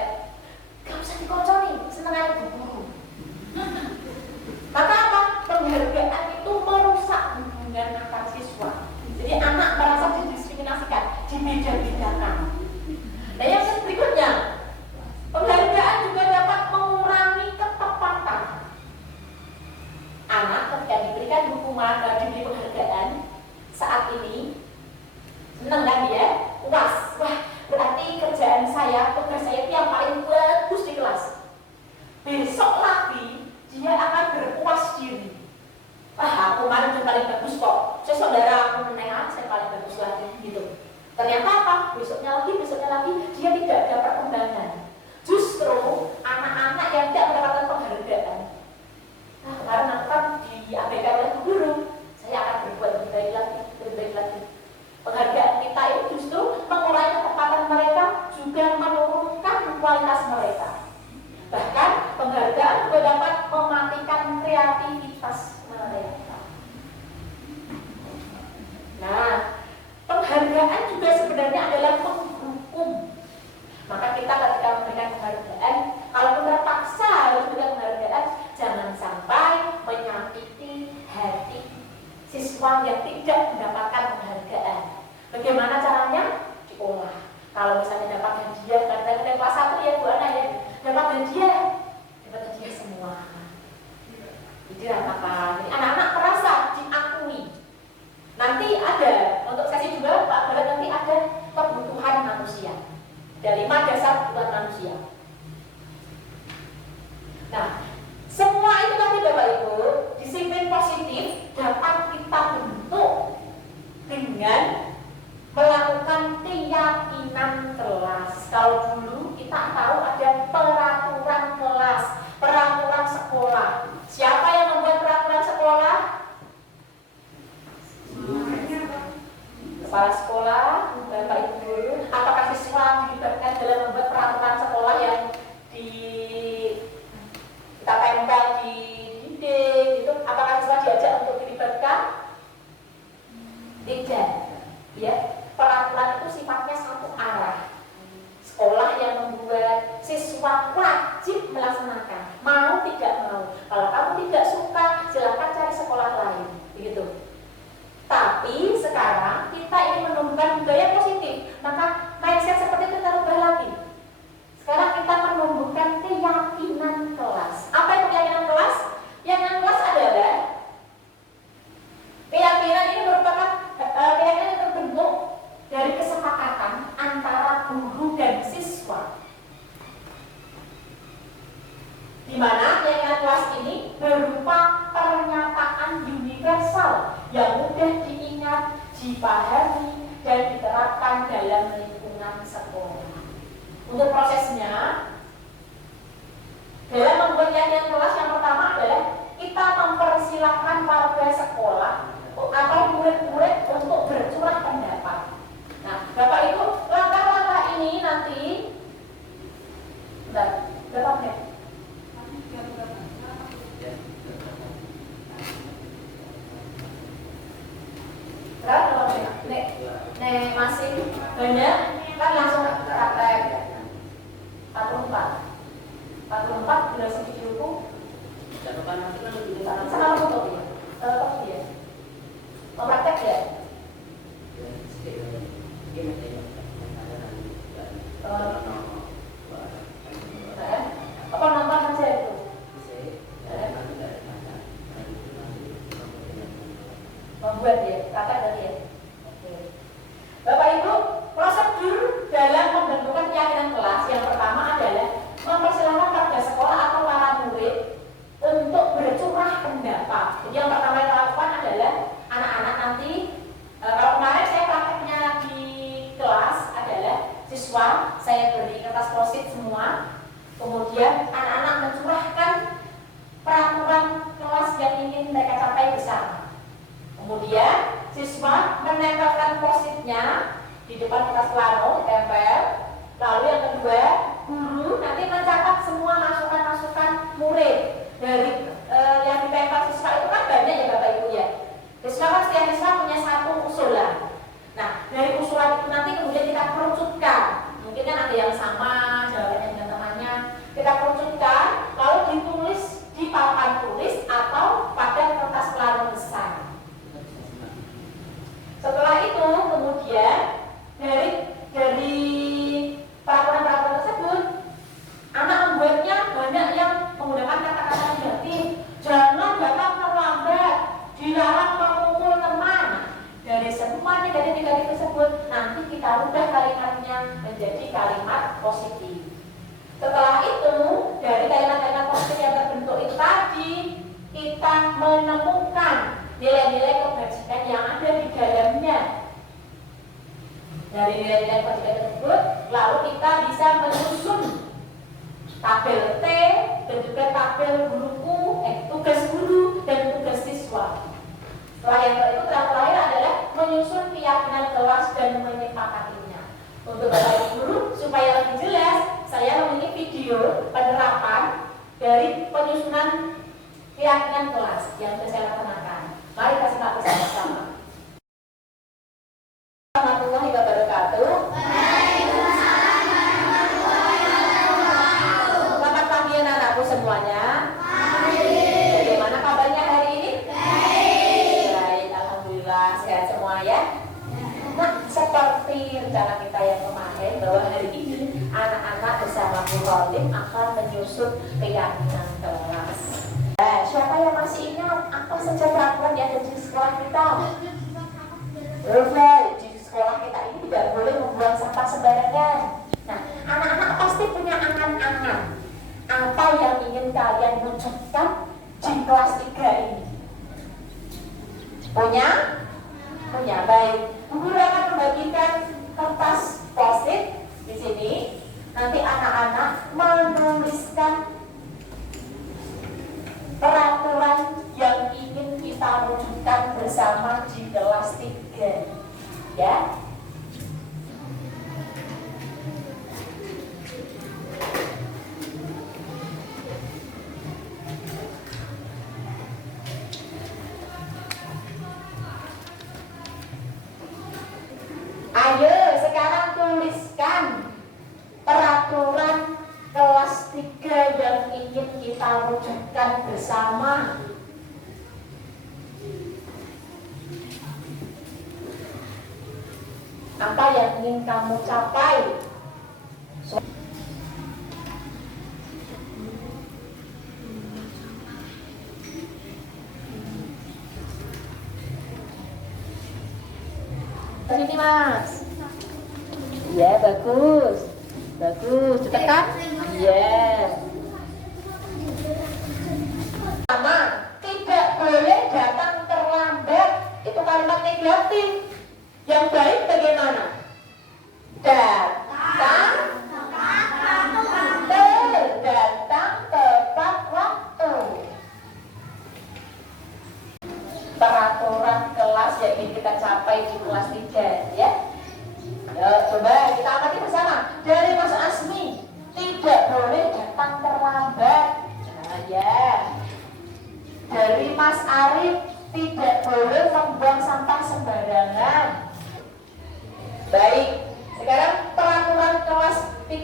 gak usah dikocori, seneng aja Bu Guru. Maka apa? Penghargaan itu merusak hubungan antar siswa. Jadi anak merasa didiskriminasikan, dibeda-bedakan. Nah yang berikutnya, penghargaan juga dapat mengurangi ketepatan. Anak ketika diberikan hukuman dan diberi penghargaan, saat ini senang kan dia? Puas. Wah, berarti kerjaan saya, tugas saya itu yang paling bagus di kelas. Besok lagi dia akan berpuas diri. Aku kemarin yang paling bagus kok. Saya saudara aku menengah, saya paling bagus lagi gitu. Ternyata apa? Besoknya lagi dia tidak ada perkembangan. Justru anak-anak yang tidak mendapatkan penghargaan. Kemarin aku kan diabaikan oleh guru. Saya akan berbuat lebih baik lagi. Penghargaan kita itu justru mengurangi ketepatan mereka, juga menurunkan kualitas mereka. Bahkan penghargaan juga dapat mematikan kreativitas mereka. Nah, penghargaan juga sebenarnya adalah penghukum. Maka kita ketika memberikan penghargaan, kalau terpaksa harus memberikan penghargaan, jangan sampai menyakiti hati siswa yang tidak mendapatkan penghargaan. Bagaimana caranya? Diolah. Kalau misalnya dapat hadiah, karena kelas 1 ya Bu Ana ya, dapat hadiah semua. Jadi apa? Jadi anak-anak merasa diakui. Nanti ada, untuk sesi juga Pak Barat nanti ada kebutuhan manusia. Ada 5 dasar kebutuhan manusia. Nah, semua itu tadi Bapak Ibu, disiplin positif dapat kita bentuk dengan melakukan keyakinan kelas. Kalau dulu kita tahu ada peraturan kelas, peraturan sekolah. Siapa yang membuat peraturan sekolah? Kepala sekolah, Bapak Ibu guru. Apakah siswa dilibatkan dalam membuat peraturan sekolah yang kita tempel di dinding itu? Apakah siswa diajak untuk dilibatkan? Tidak. Ya, peraturan itu sifatnya satu arah. Sekolah yang membuat, diterapkan dalam lingkungan sekolah. Untuk prosesnya, dalam membuat kegiatan kelas yang pertama adalah kita mempersilahkan warga sekolah atau murid-murid untuk bercurah pendapat. Nah, Bapak Ibu, langkah-langkah ini nanti berapa menit? Berapa menit? Nek masih banyak kan langsung praktek 44 durasi videoku catatan nanti kan lebih sama foto ya? Dia praktek ya? Apa nonton aja itu? Membuat ya, praktek tadi ya? Oke. Bapak Ibu, prosedur dalam pembentukan keyakinan kelas yang pertama adalah mempersilahkan warga sekolah atau para murid untuk bercurah pendapat. Jadi yang pertama yang dilakukan adalah anak-anak nanti, kalau kemarin saya prakteknya di kelas adalah siswa saya beri kertas post-it semua, kemudian anak-anak mencurahkan peraturan kelas yang ingin mereka capai bersama. Kemudian siswa menempelkan post-itnya di depan kertas plano, ditempel. Lalu yang kedua, guru nanti mencatat semua masukan-masukan murid dari yang ditempel siswa itu kan banyak ya Bapak Ibu ya. Siswa kan setiap siswa punya satu usulan. Nah, dari usulan itu nanti kemudian kita kerucutkan. Mungkin kan ada yang sama jawabannya dengan temannya. Kita kerucutkan, lalu ditulis di papan tulis atau pada kertas plano besar. Setelah itu kemudian dari peraturan-peraturan tersebut, anak membuatnya banyak yang menggunakan kata-kata negatif. Jangan datang terlambat, dilarang memukul teman. Dari semua negatif-negatif tersebut, nanti kita rubah kalimatnya menjadi kalimat positif. Setelah itu, dari kalimat-kalimat positif yang terbentuk itu tadi, kita menemukan nilai-nilai kebajikan yang ada di dalamnya. Dari nilai-nilai kebajikan tersebut, lalu kita bisa menyusun tabel T dan juga tabel tugas guru dan tugas siswa. Setelah yang itu terakhir adalah menyusun keyakinan kelas dan menyepakatinya. Untuk Bapak Ibu guru supaya lebih jelas, saya memiliki video penerapan dari penyusunan keyakinan kelas yang sudah saya laksanakan. Mari kita simak bersama-sama. Warahmatullahi wabarakatuh. Selamat pagi anak-anakku semuanya. Bagaimana kabarnya hari ini? Baik, alhamdulillah sehat semua ya. Nah, seperti rencana kita yang kemarin bahwa hari ini anak-anak bersama Bu Rolim akan menyusun keyakinan kelas. Siapa yang masih ingat apa saja peraturan yang ada di sekolah kita? Di sekolah kita ini tidak boleh membuang sampah sembarangan. Nah, anak-anak pasti punya angan-angan. Apa yang ingin kalian wujudkan di kelas 3 ini? Punya? Punya, baik. Guru akan membagikan kertas post-it di sini. Nanti anak-anak menuliskan peraturan yang ingin kita wujudkan bersama di kelas 3 ya. Ayo sekarang tuliskan peraturan kelas 3 yang ingin kita wujudkan bersama. Apa yang ingin kamu capai? Sini Mas. Ya, bagus. Bagus, ditekan? Iya. Sama, tidak boleh datang terlambat. Itu kalimat negatif. Yang baik bagaimana?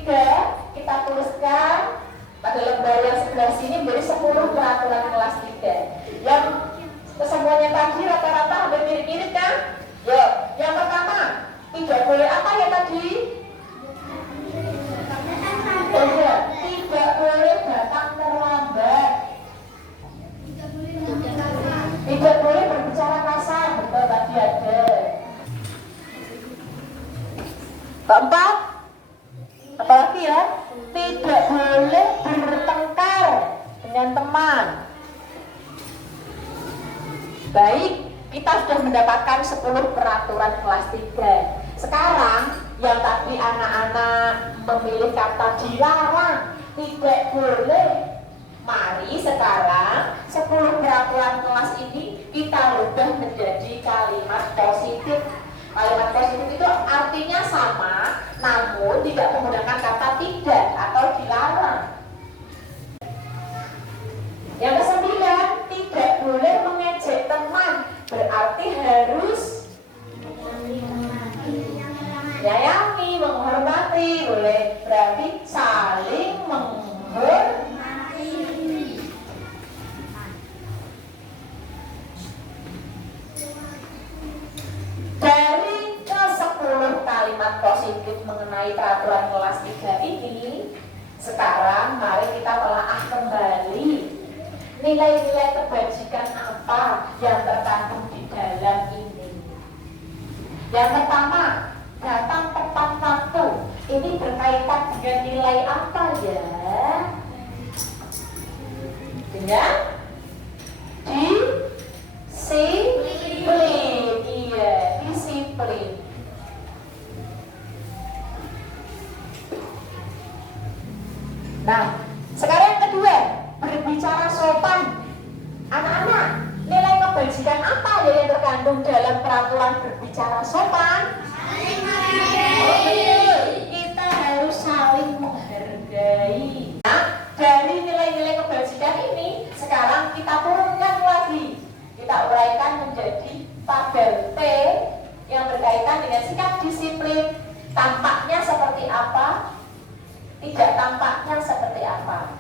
3 kita tuliskan pada lembar yang sebelah sini menjadi 10 peraturan kelas 3. Yang kesemuanya tadi rata-rata hampir mirip-mirip kan? Yuk, yang pertama, tidak boleh apa ya tadi? Oh iya, tidak boleh datang terlambat. Tidak boleh berbicara kasar, betul tadi ada. Keempat, apalagi ya? Tidak boleh bertengkar dengan teman. Baik, kita sudah mendapatkan 10 peraturan kelas 3. Sekarang yang tadi anak-anak memilih kata dilarang, tidak boleh. Mari sekarang 10 peraturan kelas ini kita rubah menjadi kalimat positif. Kalimat positif itu artinya sama, namun tidak menggunakan kata tidak atau dilarang. Yang ke-9, tidak boleh mengejek teman, berarti harus menyayangi, menghormati, boleh berarti saling menghormati. Dari ke-10 kalimat positif mengenai peraturan kelas 3 ini, sekarang mari kita telaah kembali nilai-nilai kebajikan apa yang terkandung di dalam ini. Yang pertama, datang tepat waktu. Ini berkaitan dengan nilai apa ya? Dengan disiplin. Iya, disiplin. Nah, sekarang yang kedua, berbicara sopan. Anak-anak, nilai kebajikan apa ya yang terkandung dalam peraturan berbicara sopan? Kita harus saling menghargai. Nah, dari nilai-nilai kebajikan ini, sekarang kita turunkan lagi. Kita uraikan menjadi tabel T yang berkaitan dengan sikap disiplin. Tampaknya seperti apa? Tidak tampaknya seperti apa?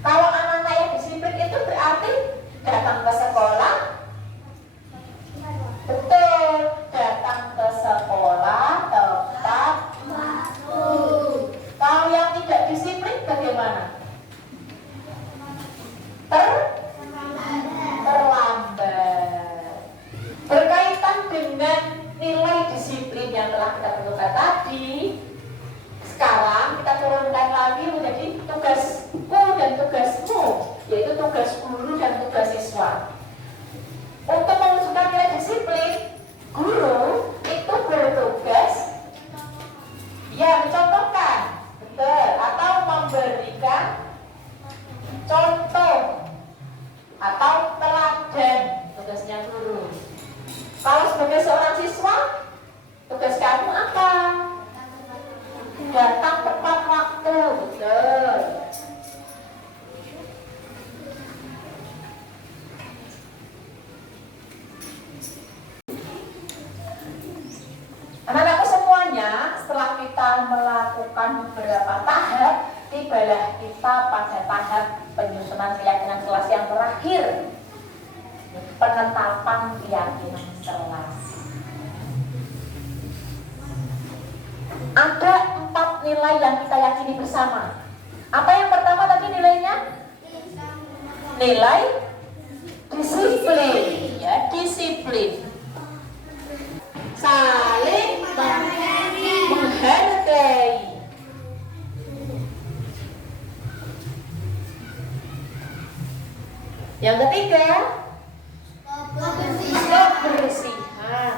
Kalau anak-anak yang disiplin itu berarti datang ke sekolah. Betul, datang ke sekolah tepat waktu. Kalau yang tidak disiplin bagaimana? Terlambat. Berkaitan dengan nilai disiplin yang telah kita tentukan tadi, sekarang kita turunkan lagi menjadi tugasku dan tugasmu, yaitu tugas guru dan tugas siswa. Untuk mewujudkan nilai disiplin, guru itu bertugas ya mencontohkan, betul, atau memberikan contoh atau teladan, tugasnya guru. Kalau sebagai seorang siswa, tugas kamu apa? Datang tepat waktu, betul. Anak-anakku semuanya, setelah kita melakukan beberapa tahap, tibalah kita pada tahap penyusunan keyakinan kelas yang terakhir, penetapan keyakinan kelas. Ada 4 nilai yang kita yakini bersama. Apa yang pertama tadi nilainya? Nilai disiplin, ya, disiplin. Saling menghargai. Yang ketiga, kebersihan.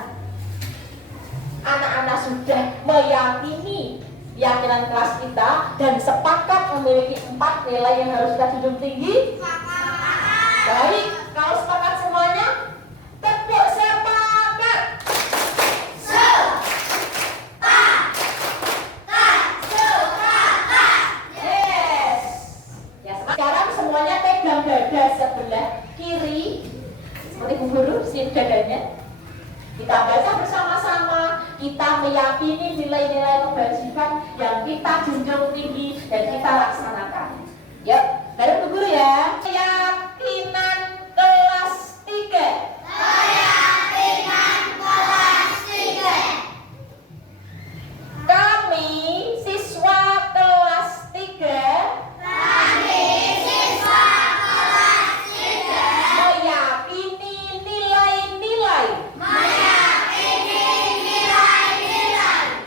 Anak-anak sudah meyakini keyakinan kelas kita dan sepakat memiliki 4 nilai yang harus kita junjung tinggi. Baik, kalau sepakat semuanya, tepuk sepakat. Yes. Ya, sekarang semuanya pegang dada sebelah kiri, seperti Bu Guru, sini dadanya. Kita baca bersama-sama, kita meyakini meyakini nilai-nilai kebajikan yang kita junjung tinggi dan kita laksanakan. Yuk, bareng Bu Guru ya. Keyakinan kelas 3. Kami siswa kelas 3 meyakini nilai-nilai.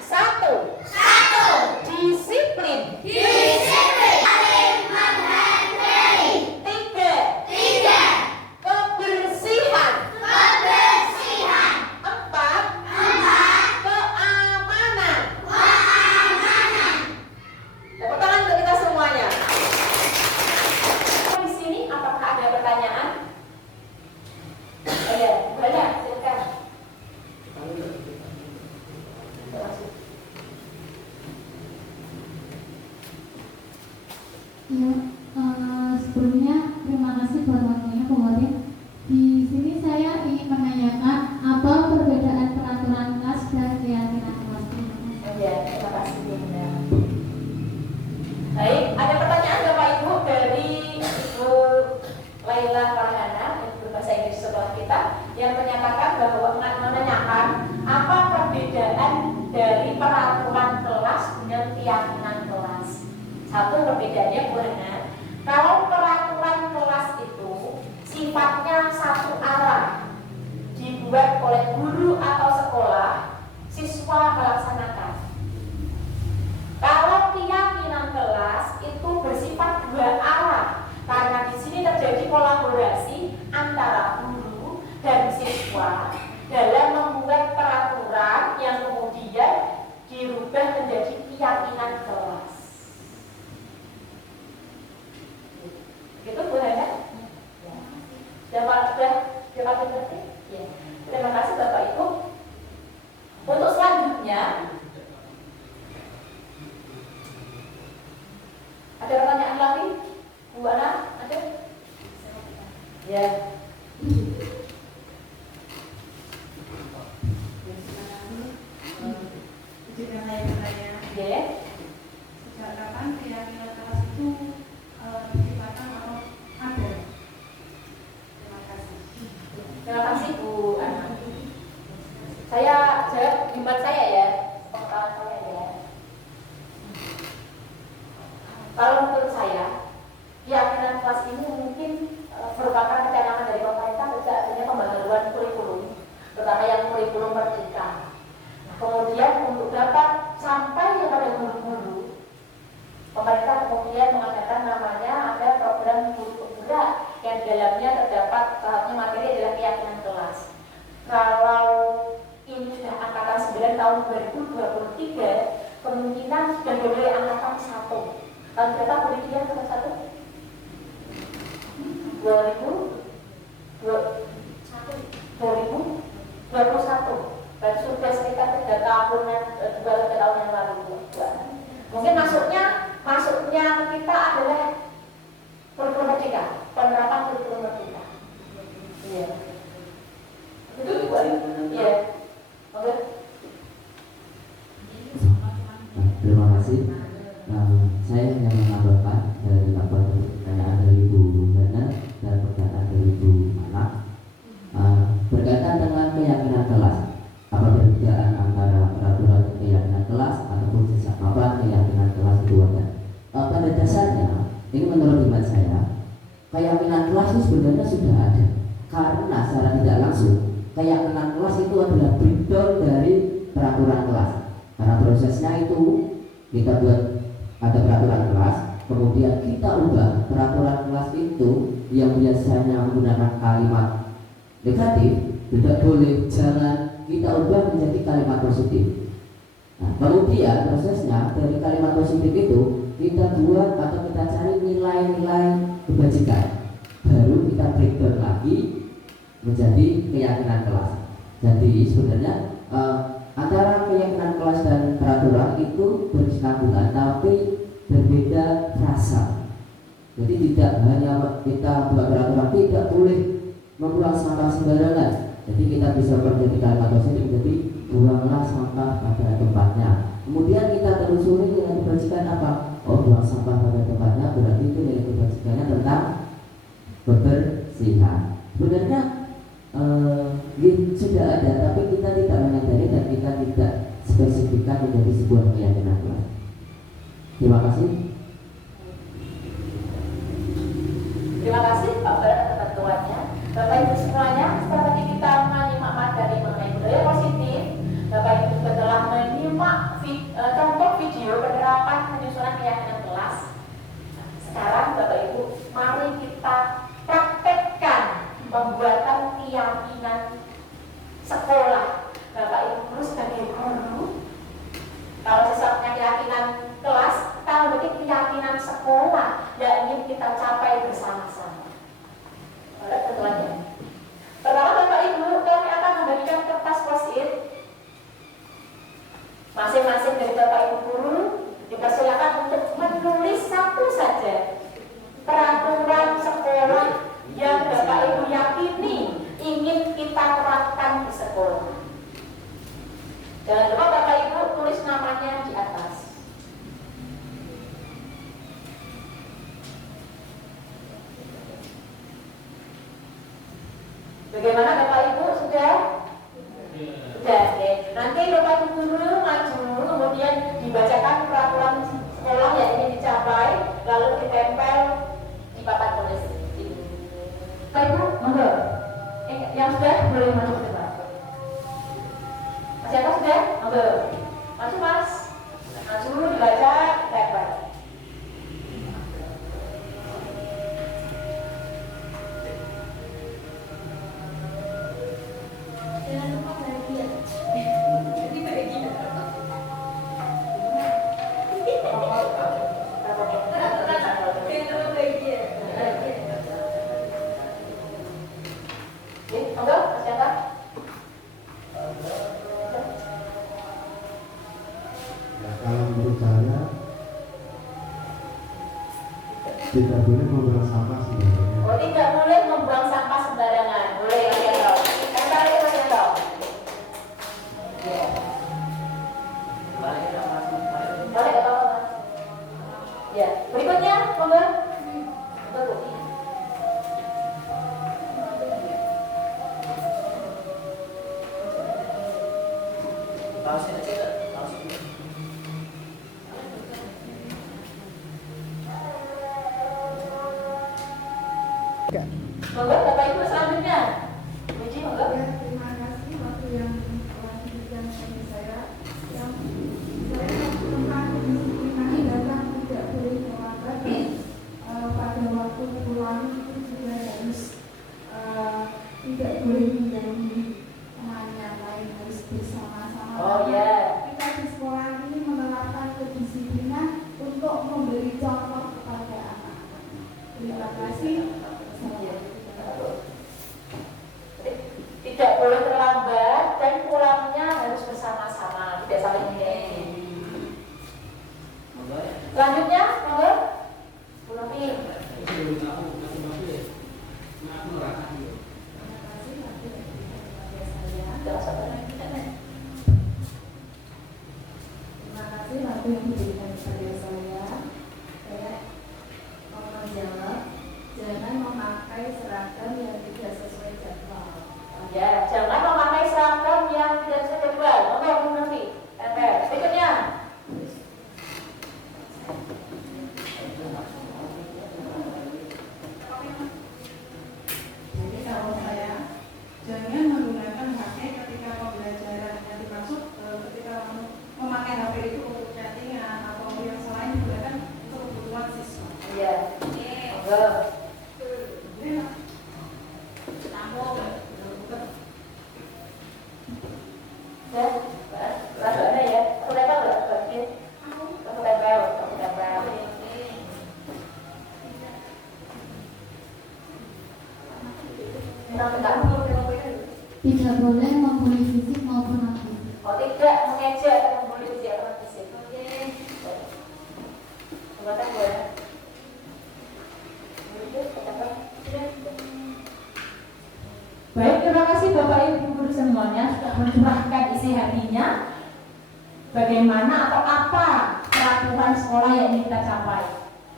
Satu, disiplin. Tiga, kebersihan. Empat, keamanan. Tepuk tangan untuk kita semuanya. Di sini apakah ada pertanyaan? Oh ya, banyak, silakan. Ya, sebelumnya terima kasih buat waktunya kemarin. Di sini saya ingin menanyakan apa perbedaan peraturan kelas dan keyakinan kelas. Ya, terima kasih Dinda. Baik, ada pertanyaan Bapak Ibu dari Ibu Laila Farhana, Ibu Bahasa Inggris sekolah kita, yang menyatakan bahwa menanyakan apa perbedaan dari peraturan kelas dengan keyakinan kelas. Satu perbedaannya Bu Hana, kalau peraturan kelas itu sifatnya satu arah, dibuat oleh guru atau sekolah, siswa melaksanakan. Kalau keyakinan kelas itu bersifat dua arah, karena di sini terjadi kolaborasi antara guru dan siswa dalam membuat peraturan yang kemudian dirubah menjadi keyakinan kelas. Itu Bu Hana? Dapat mengerti? Ya. Terima kasih Bapak Ibu. Untuk selanjutnya, ada pertanyaan lagi? Bu Ana, ada? Ya. Jika saya bertanya, Ya. sejak kapan keyakinan kelas itu diciptakan atau ada? Terima kasih. Terima kasih Bu Ana. Saya jawab hemat saya ya, pengetahuan saya ya. Kalau menurut saya, keyakinan kelas ini mungkin merupakan kecenderungan dari pemerintah sejak adanya pembaharuan kurikulum, terutama yang kurikulum merdeka. Nah, kemudian untuk dapat sampai kepada guru-guru, pemerintah kemudian mengadakan namanya ada program guru penggerak yang di dalamnya terdapat salah satunya materi adalah keyakinan kelas. Kalau ini sudah angkatan 9 tahun 2023, kemungkinan sudah boleh angkatan 1. Tahun berapa boleh dia angkatan 1? 2021. Berarti sudah sekitar 3 tahunan, 2 tahun yang lalu. Mungkin masuknya kita adalah kurikulum merdeka, penerapan kurikulum merdeka. Iya. Itu juga. Iya. Oke. Terima kasih. Saya hanya menambahkan dari pertanyaan dari Bu Hana dan perkataan dari Bu Anak berkaitan dengan keyakinan kelas. Apa perbedaan antara peraturan keyakinan kelas ataupun apa keyakinan kelas itu ada? Pada dasarnya, ini menurut hemat saya, keyakinan kelas itu sebenarnya sudah ada. Karena secara tidak langsung, keyakinan kelas itu adalah breakdown dari peraturan kelas. Karena prosesnya itu kita buat ada peraturan kelas, kemudian kita ubah peraturan kelas itu yang biasanya menggunakan kalimat negatif, tidak boleh, jangan, kita ubah menjadi kalimat positif. Nah, kemudian prosesnya dari kalimat positif itu kita buat atau kita cari nilai-nilai kebajikan, baru kita breakdown lagi menjadi keyakinan kelas. Jadi sebenarnya antara keyakinan kelas dan peraturan itu berkesinambungan tapi berbeda frasa. Jadi tidak hanya kita buat peraturan tidak boleh membuang sampah sembarangan. Jadi kita bisa menjadi kalimat positif menjadi buanglah sampah pada tempatnya. Kemudian kita telusuri nilai kebajikan apa? Oh, buang sampah pada tempatnya berarti itu nilai kebajikannya tentang kebersihan. Sebenarnya sudah ada, tapi kita tidak menyadari dan kita tidak spesifikkan menjadi sebuah keyakinan. Terima kasih. Terima kasih Pak Barat atas bantuannya. Bapak Ibu semuanya, seperti kita menyimak materi mengenai budaya positif, Bapak Ibu juga telah menyimak contoh video penerapan penyusunan keyakinan kelas. Sekarang Bapak Ibu, mari kita praktekkan pembuatan keyakinan sekolah. Bapak Ibu guru sebagai guru, kalau sesuatu keyakinan kelas, kalau begitu keyakinan sekolah yang ingin kita capai bersama-sama. Oleh ketuanya. Pertama Bapak Ibu, kami akan membagikan kertas post-it. Masing-masing dari Bapak Ibu guru dipersilakan untuk menulis satu saja peraturan sekolah yang Bapak Ibu yakini ingin kita terapkan di sekolah. Jangan lupa Bapak Ibu tulis namanya di atas. Bagaimana Bapak Ibu sudah? Sudah, oke. Nanti Bapak Ibu guru maju, kemudian dibacakan peraturan sekolah yang ingin dicapai, lalu ditempel di papan tulis. Bapak Ibu, monggo. Yang sudah boleh maju ke depan. Siapa sudah? Monggo. Maju Mas. Maju dibaca, ditempel. Jangan lupa bahagia. Jadi bahagia. Monggo, Mas Jaka. Ya, kalau menurut saya tidak boleh membuang sampah sembarangan. Oh, tidak boleh membuang sampah sembarangan. Boleh Mas Yanto. Tempel itu Mas Yanto. Boleh apa Mas? Ya, berikutnya monggo. Monggo. Monggo Bapak Ibu selanjutnya. Puji monggo. Ya, terima kasih waktu yang telah diberikan kepada saya. Yang saya tentang kedisiplinan dalam tidak boleh melanggar pada waktu pulang itu juga harus tidak boleh mengganggu teman yang lain, harus bersama-sama. Oh ya. Kita di sekolah ini menerapkan kedisiplinan untuk memberi contoh kepada anak-anak. Terima kasih. Tidak boleh terlambat dan pulangnya harus bersama-sama, tidak saling mengganggu. Selanjutnya, monggo. Bu Novi. Terima kasih waktu yang diberikan kepada saya. Saya mau menjawab, jangan memakai seragam yang tidak sesuai jadwal. Ya, jangan memakai seragam yang tidak sesuai jadwal. Monggo Bu Novi. Tempel. Berikutnya. Jadi kalau saya jangan menggunakan HP ketika pembelajaran, yang dimaksud ketika memakai HP itu untuk chattingan atau yang selain digunakan untuk kebutuhan siswa. Iya. Monggo. Ya, ada ya. Aku tempel nggak? Bagian. Aku tempel. Aku tempel. Bentar. Tidak boleh membuli fisik maupun non fisik. Oh, tidak mengejek atau membuli fisik atau non fisik. Oke. Jembatan gue. Baik, terima kasih Bapak Ibu guru semua. semuanya sudah mencurahkan isi hatinya bagaimana atau apa peraturan sekolah yang ingin kita capai.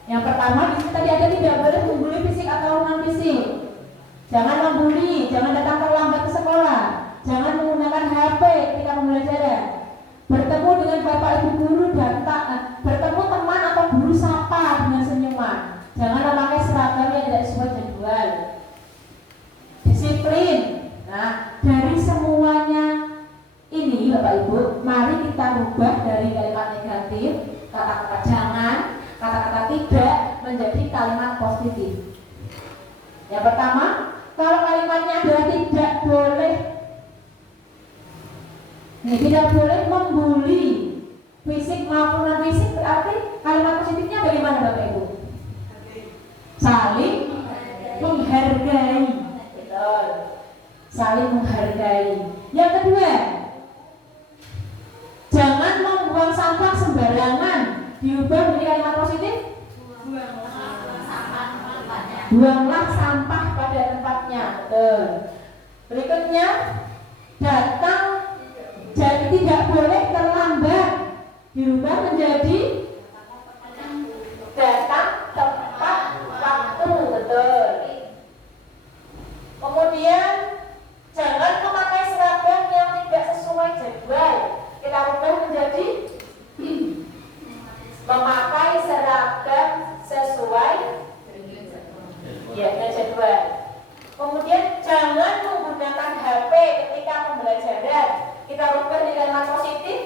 Yang pertama di sini tadi ada tidak boleh membuli fisik atau non fisik. Jangan membuli, jangan datang terlambat ke sekolah, jangan menggunakan HP ketika pembelajaran. Bertemu dengan bapak ibu guru dan bertemu teman atau guru sapa dengan senyuman. Jangan memakai seragam yang tidak sesuai jadwal. Disiplin. Nah, dari semuanya ini Bapak Ibu, mari kita rubah dari kalimat negatif, kata-kata jangan, kata-kata tidak menjadi kalimat positif. Yang pertama, kalau kalimatnya adalah tidak boleh, ini tidak boleh membuli fisik maupun non fisik, berarti kalimat positifnya bagaimana Bapak Ibu? Saling menghargai. Betul. Saling menghargai. Yang kedua, jangan membuang sampah sembarangan. Diubah menjadi kalimat positif. Buanglah sampah pada tempatnya. Betul. Berikutnya, datang jadi tidak boleh terlambat. Dirubah menjadi datang tepat waktu. Betul. Kemudian jangan memakai seragam yang tidak sesuai jadwal. Kita rubah menjadi memakai seragam sesuai jadwal. Kemudian jangan menggunakan HP ketika pembelajaran. Kita rubah dengan kalimat positif.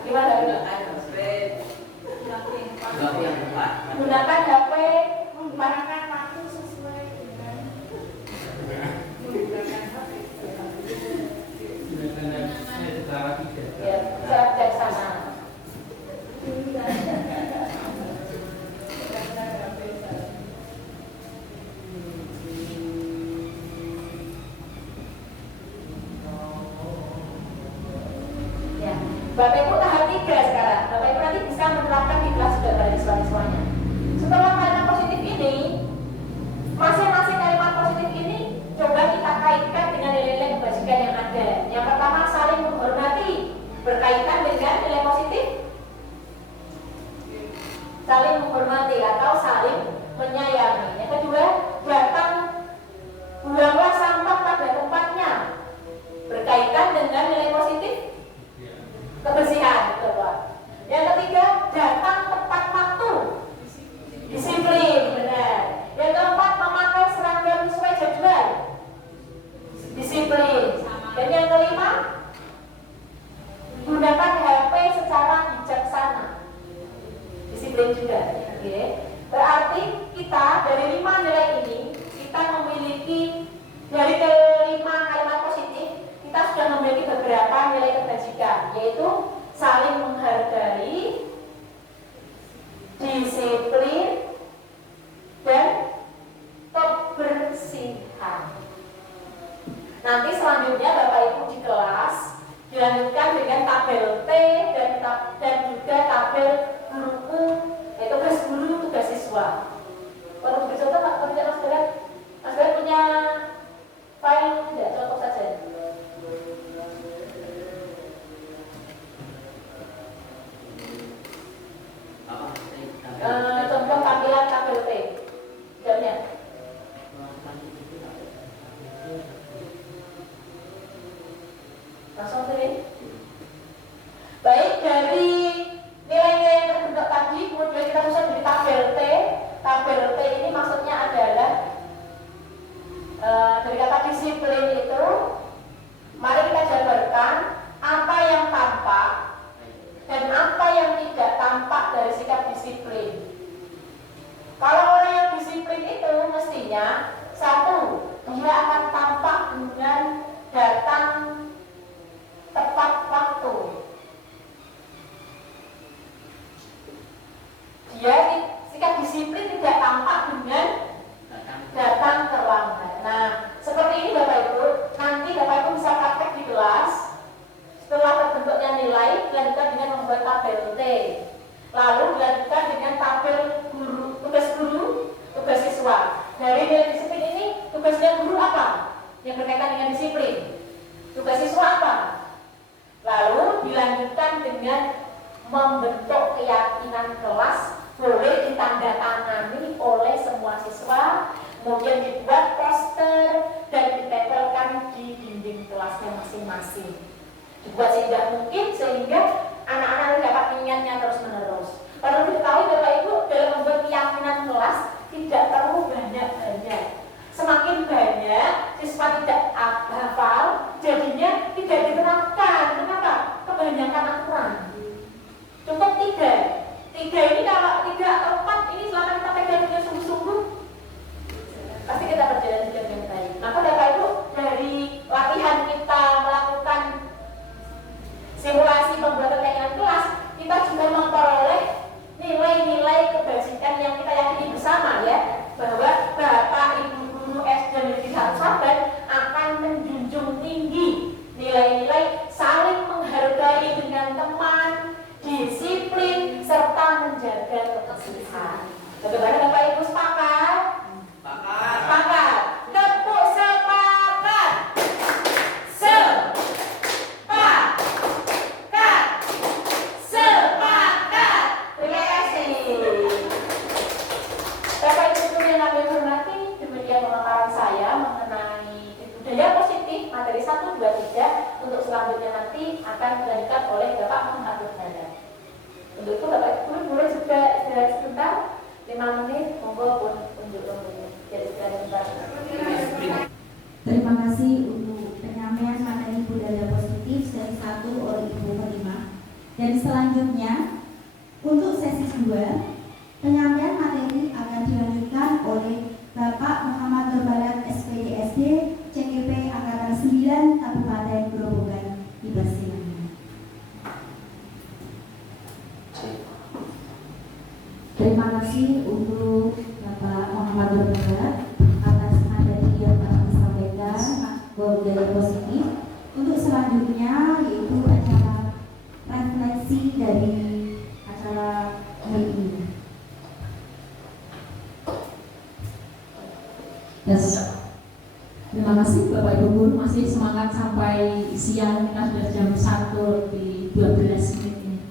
Gimana? Gunakan HP, menggunakan waktu sesuai dengan menggunakan HP. Ya, secara bijaksana. Ya, Bapak Ibu tahap 3 sekarang. Bapak Ibu nanti bisa menerapkan di kelas juga pada siswa-siswanya. Setelah kalimat positif ini, masing-masing kalimat positif ini coba kita kaitkan dengan nilai-nilai kebajikan yang ada. Yang pertama, saling menghormati, berkaitan dengan nilai positif. Saling menghormati atau saling menyayangi. Yang kedua, datang, buanglah sampah pada tempatnya, berkaitan dengan nilai positif kebersihan. Betul, Pak. Yang ketiga, datang tepat waktu, disiplin, benar. Yang keempat, memakai seragam sesuai jadwal, disiplin. Dan yang kelima, gunakan HP secara bijaksana, disiplin juga. Oke. Berarti kita dari 5 nilai ini, kita memiliki dari kelima kalimat positif, kita sudah memiliki beberapa nilai kebajikan, yaitu saling menghargai, disiplin, dan kebersihan. Nanti selanjutnya Bapak Ibu di kelas dilanjutkan dengan tabel T dan juga tabel guruku, yaitu tugas guru, tugas siswa. Kalau bercontoh Pak, kalau Mas Berat, Mas Berat punya file tidak? Contoh saja. Contoh tampilan tabel T. Jamnya. Langsung pilih. Baik, dari nilai-nilai yang terbentuk tadi, kemudian kita bisa beri tabel T. Tabel T ini maksudnya adalah dari kata disiplin itu, mari kita jabarkan apa yang tampak dan apa yang tidak tampak dari sikap disiplin. Kalau orang yang disiplin itu mestinya satu, dia akan tampak dengan datang tepat waktu. Dia sikap disiplin tidak tampak dengan datang terlambat. Nah, seperti ini Bapak Ibu, nanti Bapak Ibu bisa praktek di kelas. Setelah terbentuknya nilai, dilanjutkan dengan membuat tabel T. Lalu dilanjutkan dengan tabel guru, tugas siswa. Dari nilai disiplin ini, tugas membentuk keyakinan kelas boleh ditandatangani oleh semua siswa, kemudian dibuat poster dan ditempelkan di dinding kelasnya masing-masing. Dibuat seindah mungkin sehingga anak-anak dapat mengingatnya terus-menerus. Perlu diketahui Bapak Ibu, dalam membuat keyakinan kelas tidak perlu banyak-banyak. Semakin banyak siswa tidak hafal, jadinya tidak diterapkan. Kenapa? Kebanyakan aturan. Cukup 3. 3 ini kalau 3 atau 4 ini selama kita pegangnya sungguh-sungguh, pasti kita berjalan dengan baik. Maka Bapak Ibu, dari latihan kita melakukan simulasi pembuatan keyakinan kelas, kita juga memperoleh nilai-nilai kebajikan yang kita yakini bersama ya, bahwa Bapak Ibu guru SD Negeri 1 Saban akan menjunjung tinggi nilai-nilai saling menghargai dengan teman, disiplin, serta menjaga kebersihan. Bagaimana Bapak Ibu, sepakat? Sepakat. Sepakat. Tepuk sepakat. Sepakat. Sepakat. Terima kasih. Bapak Ibu guru yang kami hormati, demikian pemaparan saya mengenai budaya positif materi 1, 2, 3. Untuk selanjutnya nanti akan dilanjutkan oleh Bapak Muhammad Nurhada. Untuk itu Bapak Ibu boleh juga istirahat sebentar, 5 menit, monggo pun unjuk rambutnya. Jadi istirahat sebentar. Terima kasih untuk penyampaian materi budaya positif sesi 1 oleh Ibu Fatimah. Dan selanjutnya untuk sesi 2, penyampaian materi akan dilanjutkan oleh Bapak Muhammad Nurbalat SPDSD CGP Angkatan 9 Kabupaten Grobogan. Dipersilakan. Terima kasih untuk Bapak Muhammad Nurbalat atas materi yang telah disampaikan budaya positif. Untuk selanjutnya yaitu acara refleksi dari acara hari ini. Yes. Terima kasih Bapak Ibu guru, masih semangat sampai siang, kita sudah jam 1:12 ini.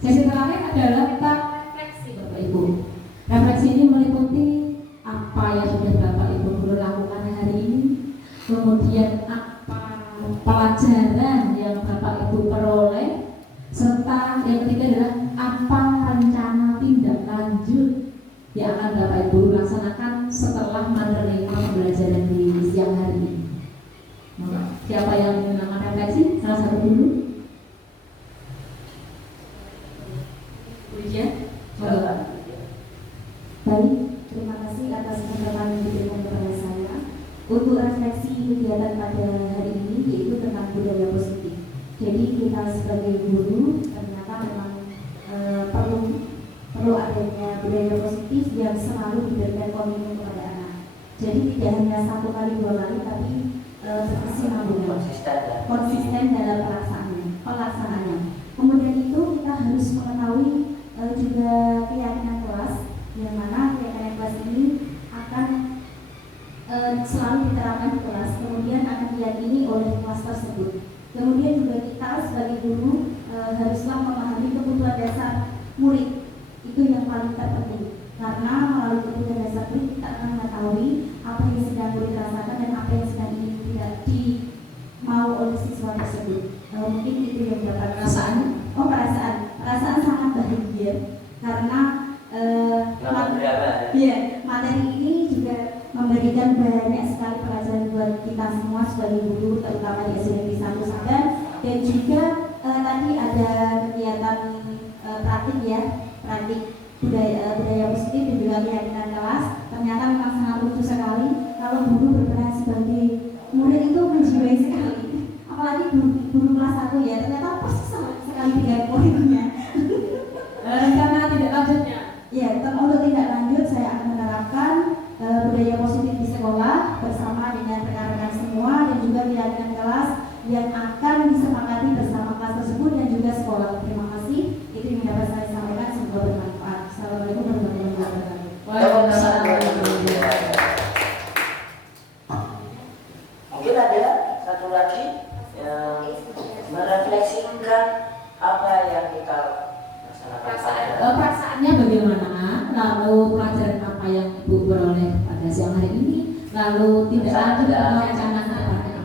Sesi terakhir adalah kita refleksi Bapak Ibu. Refleksi ini meliputi apa yang sudah Bapak Ibu guru lakukan hari ini, kemudian apa pelajaran yang Bapak Ibu peroleh, serta yang ketiga adalah apa rencana tindak lanjut yang akan Bapak Ibu laksanakan setelah menerima pembelajaran di siang hari ini. Siapa yang ingin melakukan refleksi? Salah satu dulu. Bu Ija. Baik, terima kasih atas kesempatan yang diberikan kepada saya untuk refleksi kegiatan pada hari ini, yaitu tentang budaya positif. Jadi kita sebagai guru ternyata memang perlu adanya budaya positif yang selalu diberikan komitmen kepada anak. Jadi tidak hanya 1 kali 2 kali, tapi berkesinambungan, konsisten dalam pelaksanaannya. Kemudian itu kita harus mengetahui juga keyakinan kelas, yang mana keyakinan kelas ini akan selalu diterapkan di kelas, kemudian akan diyakini oleh kelas tersebut. Kemudian juga kita sebagai guru haruslah memahami kebutuhan dasar murid. Itu yang paling terpenting, karena melalui kebutuhan dasar murid kita akan mengetahui apa yang sedang murid rasakan dan apa yang sedang ingin tidak dimau oleh siswa tersebut. Mungkin itu yang dapat Perasaan? Perasaan sangat bahagia karena materi ini juga memberikan banyak sekali pelajaran buat kita semua sebagai guru, terutama di SD Negeri 1 Saban. Dan juga tadi ada kegiatan praktik ya, praktik budaya positif dan juga keyakinan kelas. Ternyata memang sangat lucu sekali kalau guru berperan sebagai murid itu menjiwai sekali. Apalagi guru kelas 1 ya, ternyata persis sekali dengan muridnya. Karena tidak lanjutnya. Ya, untuk tidak lanjut saya akan menerapkan budaya positif di sekolah bersama dengan rekan-rekan semua dan juga keyakinan kelas yang akan disepakati bersama kelas tersebut dan juga sekolah. Terima kasih. Itu yang dapat saya sampaikan, semoga bermanfaat. Assalamualaikum warahmatullahi wabarakatuh. Waalaikumsalam. Mungkin ada satu lagi yang merefleksikan apa yang kita Perasaannya bagaimana, lalu pelajaran apa yang Ibu peroleh pada siang hari ini, lalu tindak lanjut atau rencana ke depannya.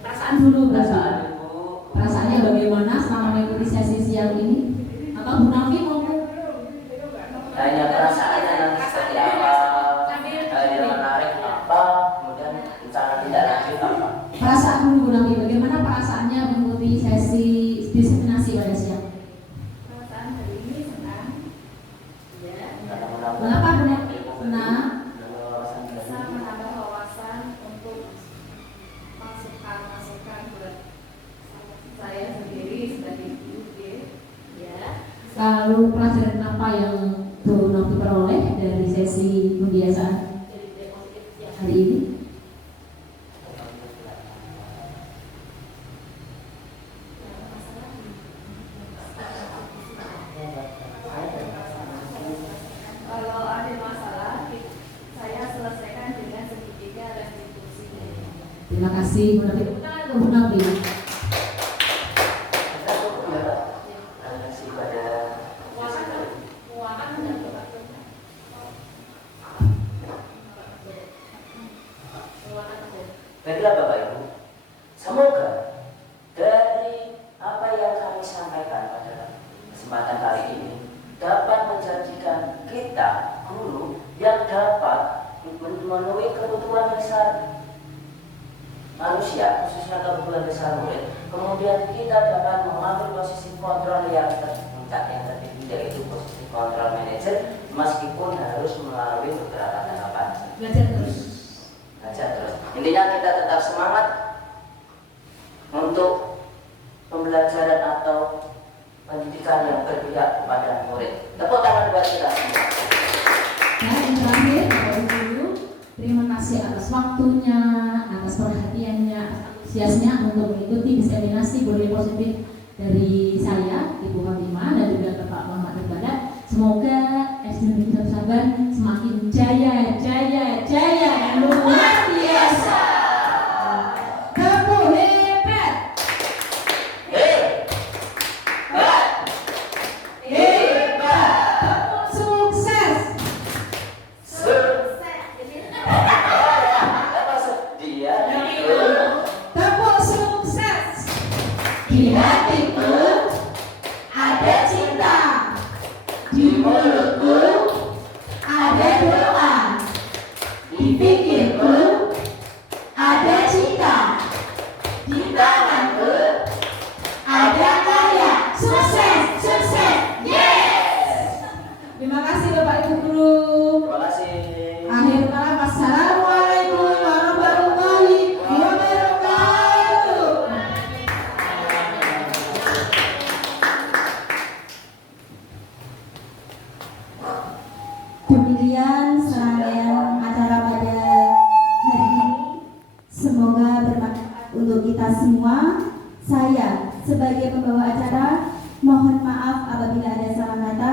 Perasaan dulu, perasaannya bagaimana selama mengikuti sesi siang ini, atau Bu Nafi mau hanya perasaannya nanti seperti apa, hal yang menarik apa, kemudian rencana tidak lanjut apa. perasaan dulu Bu Nafi, bagaimana perasaannya mengikuti sesi diseminasi pada siang? Perasaan hari ini senang, ya, Mengapa Bu Nafi senang? bisa menambah wawasan untuk masukan buat saya sendiri sebagai guru, ya. Lalu pelajaran apa yang Bu Nafi peroleh dari sesi pembiasaan hari ini? Kalau ada masalah, saya selesaikan dengan segitiga restitusi. Terima kasih Bu Nafi. Bu Nafi. Baiklah Bapak Ibu, semoga dari apa yang kami sampaikan pada kesempatan kali ini dapat menjadikan kita guru yang dapat memenuhi kebutuhan dasar manusia, khususnya kebutuhan dasar murid. Kemudian kita dapat mengambil posisi kontrol yang terpuncak, yang tertinggi, yaitu posisi kontrol manajer, meskipun harus melalui beberapa tahapan. Belajar terus. Intinya kita tetap semangat untuk pembelajaran atau pendidikan yang berpihak kepada murid. Tepuk tangan buat kita semua. Nah, yang terakhir, Bapak Ibu, terima kasih atas waktunya, atas perhatiannya, antusiasnya untuk mengikuti diseminasi budaya positif dari saya, Ibu Fatimah, dan juga Bapak Muhammad Ibadat. Semoga SD Negeri Satu Saban semakin jaya dan luar biasa. Tepuk hebat. Tepuk sukses. Tepuk sukses. Di hatiku ada cinta, di mulutku ada doa, di pikirku ada cinta, di tanganku ada karya. Sukses, yes. Terima kasih Bapak Ibu Guru. Terima kasih. Akhir kata, wassalamualaikum warahmatullahi wabarakatuh. Demikian serangkaian acara pada hari ini. Semoga bermanfaat untuk kita semua. Saya sebagai pembawa acara mohon maaf apabila ada salah kata.